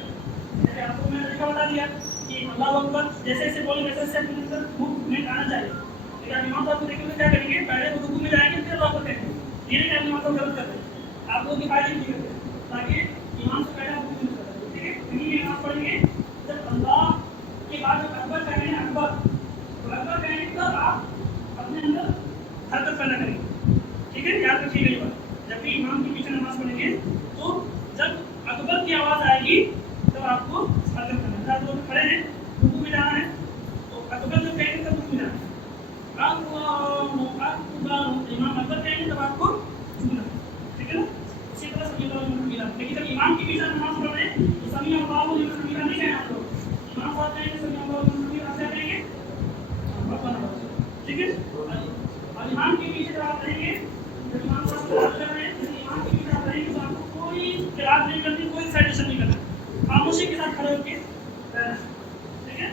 جیسے آپ کو میں نے طریقہ بتا دیا کہ اللہ اکبر جیسے جیسے بولے ویسے ویسے اپنے اندر موومنٹ آنا چاہیے. لیکن آپ امام صاحب کو دیکھیں گے کیا کریں گے پہلے رکوع میں جائیں گے پھر اللہ اکبر کہیں گے. یہ نہیں کہ امام صاحب غلط کرتے ہیں آپ کو دکھائی نہیں کرتے تاکہ امام سے پہلے آپ رکوع میں کریں ٹھیک ہے. انہیں میں نماز پڑھیں گے جب اللہ کے بعد جب اکبر کہیں گے اکبر اکبر کہیں گے تب آپ اپنے اندر حرکت پیدا کریں گے ٹھیک ہے. یاد رکھیے گا یہ بات جب بھی امام کے پیچھے نماز پڑھیں گے تو جب اکبر کی آواز آئے گی تب آپ کو حرکت کرنا ہے. آپ لوگ کھڑے ہیں رکوع میں جانا ہے تو اکبر جب کہیں گے تب رکوع میں جانا ہے. امام اکبر کہیں گے تب آپ کو جھکنا ہے ٹھیک ہے نا. اسی طرح سمیع اللہ لمن حمیدہ. لیکن جب امام کے پیچھے نماز پڑھ رہے ہیں تو سمیع اللہ لمن حمیدہ نہیں کہیں آپ لوگ. امام صاحب کہیں گے سمیع اللہ لمن حمیدہ آپ کیا کہیں گے ٹھیک ہے. اور امام کے پیچھے جب آپ رہیں گے جب امام صاحب قرآن کر رہے ہیں جب امام کے پیچھے آپ رہیں گے تو آپ کو کوئی قرات نہیں کرنی کوئی ایکسائٹیشن نہیں کرنا. خاموشی کے ساتھ کھڑے ہو کے رہنا ٹھیک ہے.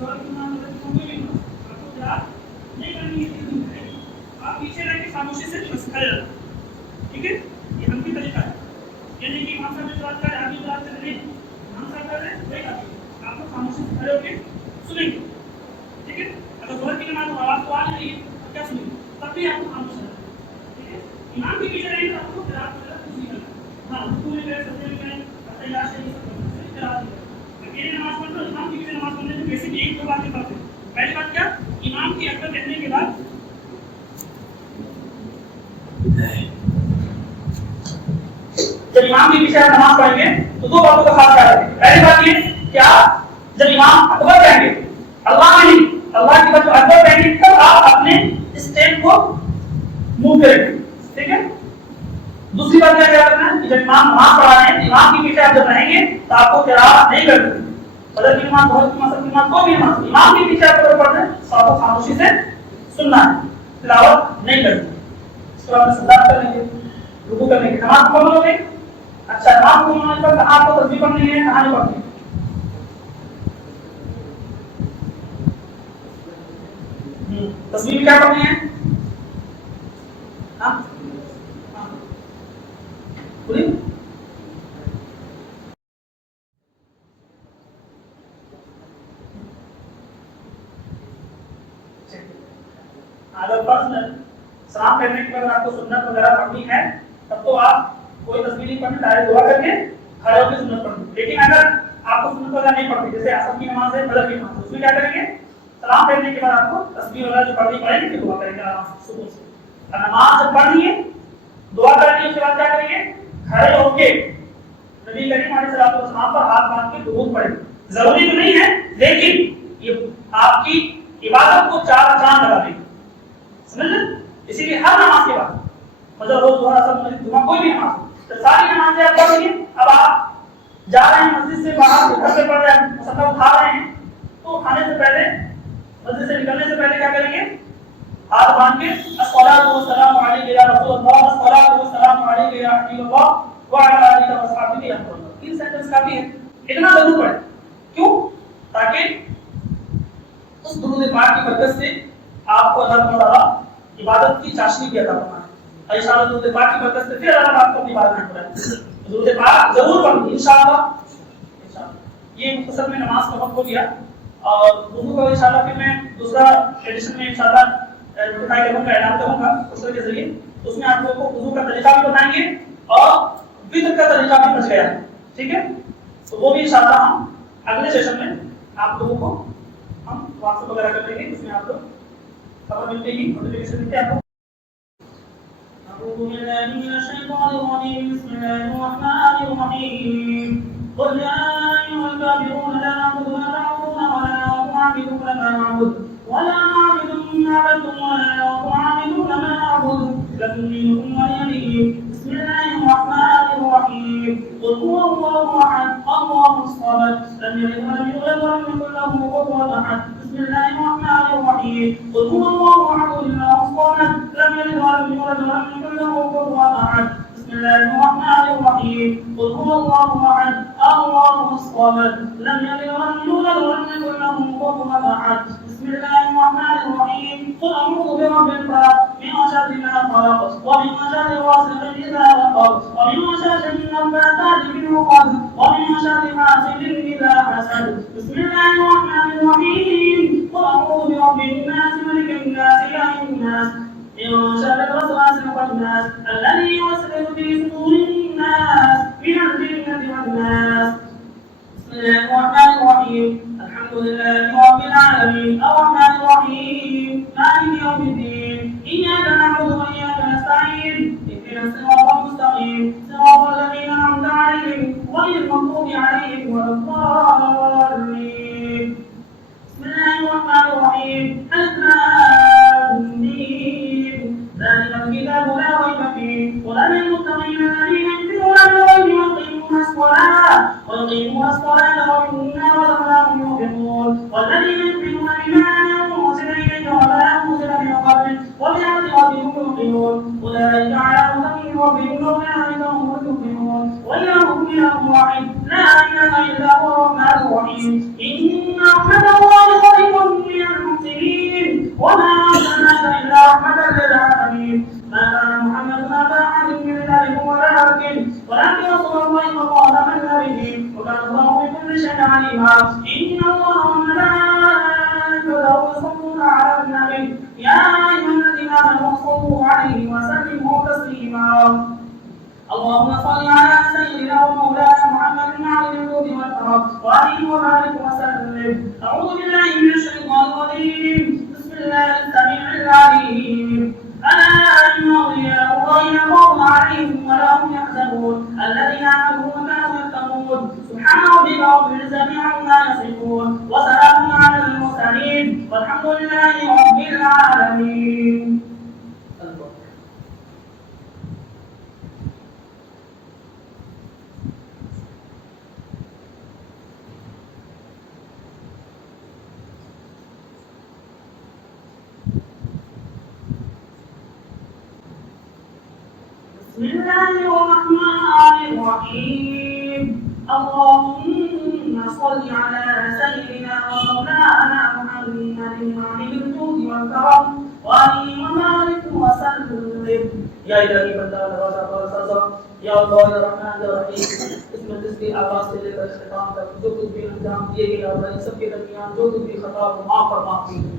آپ کو قرات نہیں کرنی ہے آپ پیچھے رہ کے خاموشی سے بس کھڑے رہنا ٹھیک ہے. یہ ہم کی طریقہ ہے. یعنی کہ امام صاحب نے قرات کر آگے قرات سے نہیں امام صاحب کر رہے ہیں وہی کافی آپ کو خاموشی سے کھڑے ہو کے سنیں گے ٹھیک ہے. اگر ظہر کی نماز آواز تو آ رہی ہے تو کیا سنیں گے تب بھی آپ کو خاموش رہنا ٹھیک ہے. امام کے پیچھے رہیں گے تو آپ کو قرات وغیرہ کچھ نہیں کرنا. ہاں رکوع میں گئے سجدے میں گئے تحیات سے یہ سب کرنا صرف قرات نہیں کرنا. اکیلے نماز پڑھ رہے امام کے پیچھے نماز پڑھنے سے بیسک ایک دو باتیں کرتے ہیں. پہلی بات کیا امام کی اکبر کہنے کے بعد جب امام کے پیچھے آپ نماز پڑھیں گے تو دو باتوں کا خاص خیال رکھیں. پہلی بات یہ کہ آپ جب امام اکبر کہیں گے اللہ نہیں اللہ کے بعد جو اکبر کہیں گے تب آپ اپنے اسٹیپ کو موو کریں ٹھیک ہے. دوسری بات کیا خیال رکھنا ہے کہ جب امام نماز پڑھا رہے ہیں امام کے پیچھے آپ جب رہیں گے تو آپ کو قرات نہیں کرنی. بدل کی نماز بہت کی نماز کی نماز کوئی بھی نماز امام کے پیچھے آپ پڑھ رہے ہیں تو آپ کو خاموشی سے سننا ہے تلاوت نہیں کرنی. اس کے بعد سجدہ کر لیں گے رکوع کرنے کی نماز مکمل ہو گئی. اچھا نماز مکمل ہونے پر کہاں آپ کو تسبیح پڑھنی ہے کہاں نہیں پڑھنی ہے تسبیح میں کیا پڑھنی ہے ہاں بولیے اگر پرسنل سلام پھیرنے کے بعد آپ کو سنت وغیرہ پڑھنی ہے تب تو آپ کوئی تسبیح نہیں پڑھنی ڈائریکٹ دعا کر کے کھڑے ہو کے سنت پڑھنی. لیکن اگر آپ کو سنت وغیرہ نہیں پڑھنی جیسے عصر کی نماز ہے فجر کی نماز ہے اس میں کیا کریں گے سلام پھیرنے کے بعد آپ کو تسبیح وغیرہ جو پڑھنی پڑے گی پھر دعا کریں گے آرام سے سکون سے. نماز جب پڑھنی ہے دعا کرنی ہے اس کے بعد کیا کریں گے کھڑے ہو کے نبی کریم علیہ الصلوۃ والسلام پر ہاتھ باندھ کے درود پڑھیں. ضروری تو نہیں ہے لیکن یہ آپ کی عبادت کو چار چاند لگا دے گی سمجھ لیں. اسی لیے ہر نماز کے بعد فجر ہو ظہر عصر مغرب جمعہ کوئی بھی نماز تو ساری نمازیں آپ پڑھ لیے. اب آپ جا رہے ہیں مسجد سے باہر گھر سے پڑھ رہے ہیں مصلی اٹھا رہے ہیں تو کھانے سے پہلے مسجد سے نکلنے سے پہلے کیا کریں گے ہاتھ باندھ کے الصلاۃ والسلام علیک یا رسول اللہ الصلاۃ والسلام علیک یا حبیب اللہ وعلی آلہ وصحبہ یا رسول اللہ. 3 سینٹنس کافی ہے. اتنا ضرور پڑھیں. کیوں؟ تاکہ اس درود پاک کی برکت سے آپ کو اللہ تعالی عبادت کی چاشنی کی عطا فرمائے. انشاءاللہ درود پاک کی برکت سے پھر اللہ آپ کو اپنی عبادت میں بلائے. درود پاک ضرور پڑھیں انشاءاللہ. یہ مختصر میں نماز کا وقت ہو گیا اور وضو کا انشاءاللہ پھر میں دوسرا ایڈیشن میں انشاءاللہ دکھائی کروں گا اعلان کروں گا اس کے ذریعے. اس میں آپ لوگوں کو وضو کا طریقہ بھی بتائیں گے اور وطر کا طریقہ بھی بچ گیا ہے ٹھیک ہے. تو وہ بھی انشاءاللہ ہم اگلے سیشن میں آپ لوگوں کو ہم واٹس ایپ وغیرہ کر دیں گے. اس میں آپ لوگ خبر ملتے ہی نوٹیفیکیشن ملتے ہیں. أعوذ بالله من الشيطان الرجيم. بسم الله الرحمن الرحيم. قل يا أيها الكافرون لا أعبد ما تعبدون ولا أنتم عابدون ما أعبد ولا أعبد ما عبدتم ولا أنتم عابدون ما أعبد لكم دينكم ولي دين. بسم الله الرحمن الرحيم. قل هو الله أحد الله الصمد لم يلد ولم يولد ولم يكن له كفوا أحد. بسم الله الرحمن الرحيم. قل هو الله أحد الله الصمد لم يلد ولم يولد ولم يكن له كفوا أحد. بسم الله الرحمن الرحيم. قل هو الله أحد الله الصمد لم يلد ولم يولد ولم يكن له كفوا أحد. بسم الله الرحمن الرحيم. قل أعوذ برب الفلق من شر ما خلق ومن شر غاسق إذا وقب ومن شر النفاثات في العقد ومن شر حاسد إذا حسد. بسم الله الرحمن الرحيم. قل أعوذ برب الناس ملك الناس إله الناس من شر الوسواس الخناس الذي يوسوس في صدور الناس من الجنة والناس. بسم الله الرحمن الرحيم. الحمد لله رب العالمين الرحمن الرحيم مالك يوم الدين إياك نعبد وإياك نستعين اهدنا الصراط المستقيم صراط الذين أنعمت عليهم غير المغضوب عليهم ولا الضالين. بسم الله الرحمن الرحيم. ألف لام ميم ذلك الكتاب لا ريب فيه هدى للمتقين الذين يؤمنون بالغيب ويقيمون الصلاة ومما رزقناهم ينفقون والذين يؤمنون بما أنزل إليك وما أنزل من قبلك وبالآخرة هم يوقنون أولئك على هدى من ربهم وأولئك هم المفلحون. وإلهكم إله واحد لا إله إلا هو الرحمن الرحيم. إن رحمة الله خير من المحسنين وما أرسلناك إلا رحمة للعالمين. ما كان محمد أبا أحد من رجالكم ولكن رسول الله وخاتم النبيين وكان الله بكل شيء عليما. إن الله وملائكته يصلون على النبي يا أيها الذين آمنوا صلوا عليه وسلموا تسليما. اللهم صل على سيدنا ومولانا محمد على الجود والكرم وآله وبارك وسلم. أعوذ بالله من الشيطان الرجيم. بسم الله السميع العليم. ألا إن أولياء الله لا خوف عليهم ولا هم يحزنون الذين آمنوا وكانوا يتقون. سبحان ربك رب العزة عما يصفون وسلام على المرسلين والحمد لله رب العالمين. بسم الله الرحمن الرحيم. اللهم صل على سيدنا ومولانا محمد عليه الجود والكرم وآله وبارك وسلم. یا الہی بندہ نوازا پرسازا یا اللہ الرحمن الرحیم. اس مجلس کی آغاز سے لے کر اختتام تک جو کچھ بھی انجام دیے گئے اللہ ان سب کے درمیان جو کچھ بھی خطا ہو معاف فرما.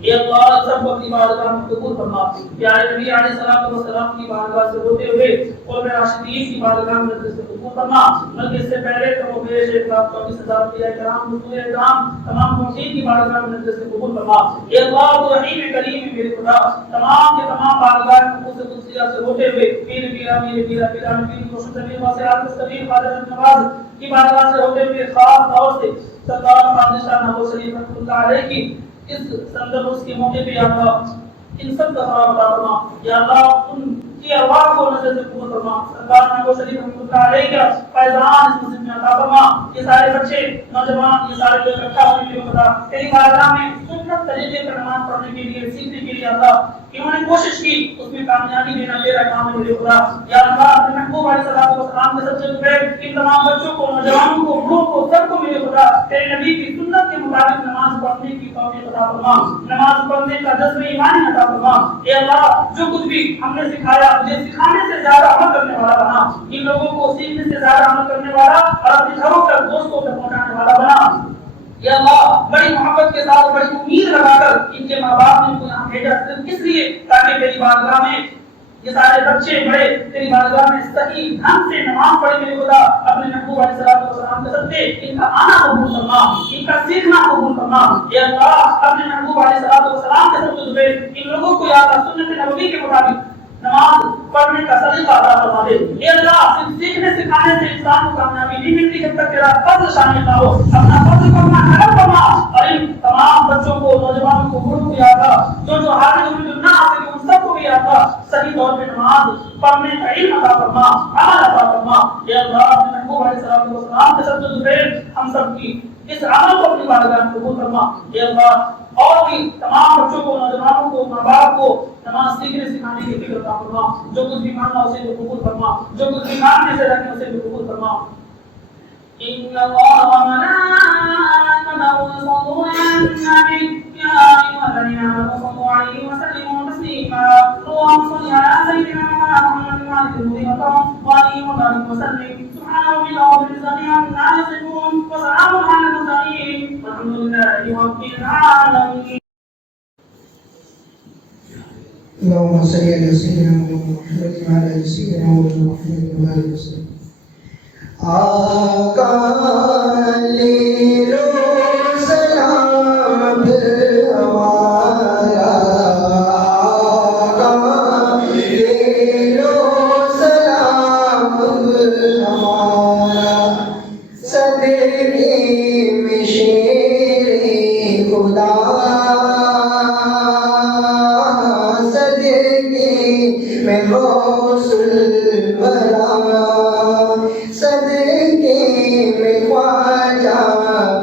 یا اللہ سب کو اپنی بارگاہ میں قبول فرما. پیارے نبی علیہ الصلوۃ والسلام کی بارگاہ سے ہوتے ہوئے قرب راشدین کی بارگاہ میں سے قبول فرما. بلکہ اس سے پہلے تو میرے شیخ صاحب کو بھی سزا دیا کرام حضور اکرام تمام موحدین کی بارگاہ میں سے قبول فرما. یا اللہ تو رحیم کریم میرے خدا تمام کے تمام بارگاہ میں سے قدسیہ سے ہوتے ہوئے پیر پیرا میرے پیرا پیرا پیر کو شکریہ واسعات مستقیم خادم نواز کی بارگاہ سے ہوتے ہوئے خاص طور سے سرکار بادشاہ نواز شریف رحمۃ اللہ علیہ کی اس سندرس کے موقع پہ یا اللہ ان سب کا ثواب عطا فرما. یا اللہ ان کی ارواح کو نظر سے قبول فرما. سرکار نواز شریف رحمۃ اللہ علیہ کا فیضان اس مسجد میں عطا فرما. یہ سارے بچے نوجوان یہ سارے لوگ اکٹھا ہونے کے بعد تیری بارگاہ میں سنت طریقے پر نماز پڑھنے کے لیے سیکھنے کے لیے اللہ انہوں نے کوشش کی اس میں کامیابی دینا تیرا کام ہے میرے خدا. یا اللہ اپنے محبوب علیہ الصلوۃ والسلام کے سب سے پہلے ان تمام بچوں کو نوجوانوں کو بوڑھوں کو سب کو میرے خدا تیرے نبی کی سنت کے مطابق نماز پڑھنے کی توفیق عطا فرما. نماز پڑھنے کا جذبہ ایمانی عطا فرما. اے اللہ جو کچھ بھی ہم نے سکھایا مجھے سکھانے سے زیادہ عمل کرنے والا بنا. ان لوگوں کو سیکھنے سے زیادہ عمل کرنے والا اور اپنے گھروں تک دوستوں تک پہنچانے والا بنا. یا اللہ بڑی محبت کے ساتھ بڑی امید لگا کر ان کے ماں باپ نے ان کو یہاں بھیجا صرف اس لیے تاکہ میری بارگاہ میں یہ سارے بچے بڑے تیری بارگاہ میں صحیح ڈھنگ سے نماز پڑھے میرے خدا اپنے محبوب علیہ الصلوۃ والسلام کے صدقے ان کا آنا قبول فرما ان کا سیکھنا قبول فرما اے اللہ اپنے محبوب علیہ الصلوۃ والسلام کے صدقے ان لوگوں کو یا اللہ سنت نبوی کے مطابق نماز پڑھنے کا طریقہ عطا فرما دے اے اللہ صرف سیکھنے سکھانے سے انسان کو کامیابی نہیں ملتی جب تک تیرا فضل شامل نہ ہو اپنا فضل کو اپنا کرم فرما اور ان تمام بچوں کو نوجوانوں کو بڑوں کو یاد جو حاضر ہوئے جو نہ آتے ان سب کو بھی یاد صحیح طور پہ نماز پڑھنے کا علم عطا فرما عمل عطا فرما اے اللہ اپنے محبوب علیہ السلام کے صدقے ہم سب کی اس عمل کو اپنی بارگاہ میں قبول فرما اے اللہ اور بھی تمام بچوں کو نوجوانوں کو ماں باپ کو نماز سیکھنے سکھانے کی فکر عطا فرما جو کچھ بھی ماننا اسے بھی قبول فرما جو کچھ بھی ماننے سے رکھنے اسے بھی قبول فرما ان اللہ وملائکته يصلون على النبي يا ايها الذين امنوا صلوا عليه وسلموا تسليما اللهم صل على سيدنا محمد وعلى اله وصحبه وسلم سبحان ربك رب العزة عما يصفون وسلام على المرسلين والحمد لله رب العالمين. اللهم صل على سيدنا محمد وعلى ال سيدنا محمد وعلى وسلم. آقا لے لو سلام ہمارا آقا لے لو سلام ہمارا صدقے میں شیر خدا میں غوث الورا صدقے میں خواجہ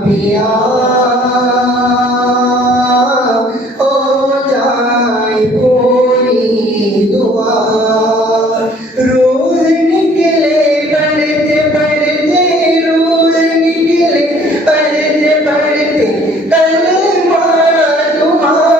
پیا ہو جائے پوری دعا روز نکلے پڑھتے پڑھتے روز نکلے پڑھتے پڑھتے کلمہ تمہارا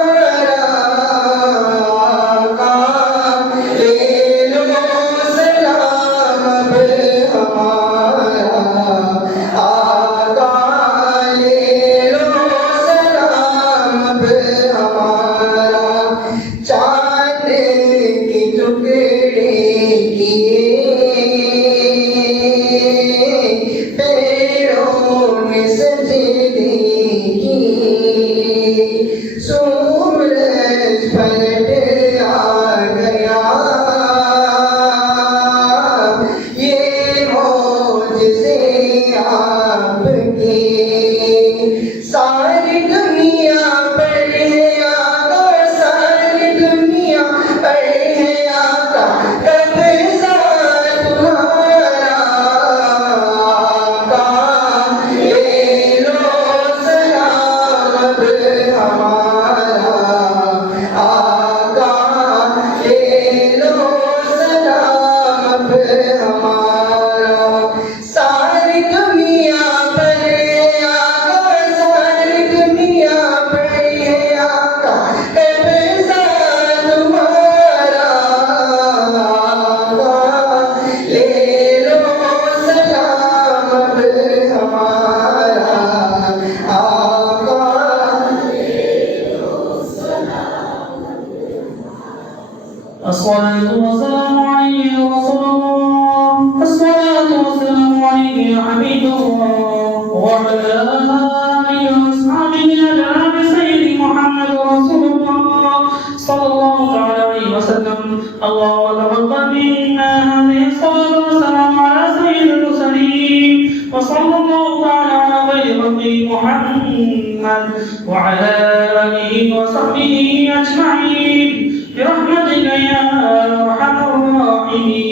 الصلاة والسلام عليك يا رسول الله الصلاة والسلام عليك يا حبيب الله وعلى آله وأصحابه جناب سيدي محمد رسول الله صلى الله عليه وسلم. اللهم تقبل منا هذه الصلاة والسلام على سيد المرسلين وصلى الله تعالى على خير خلقه محمد وعلى آله وصحبه أجمعين برحمتك يا أرحم الراحمين.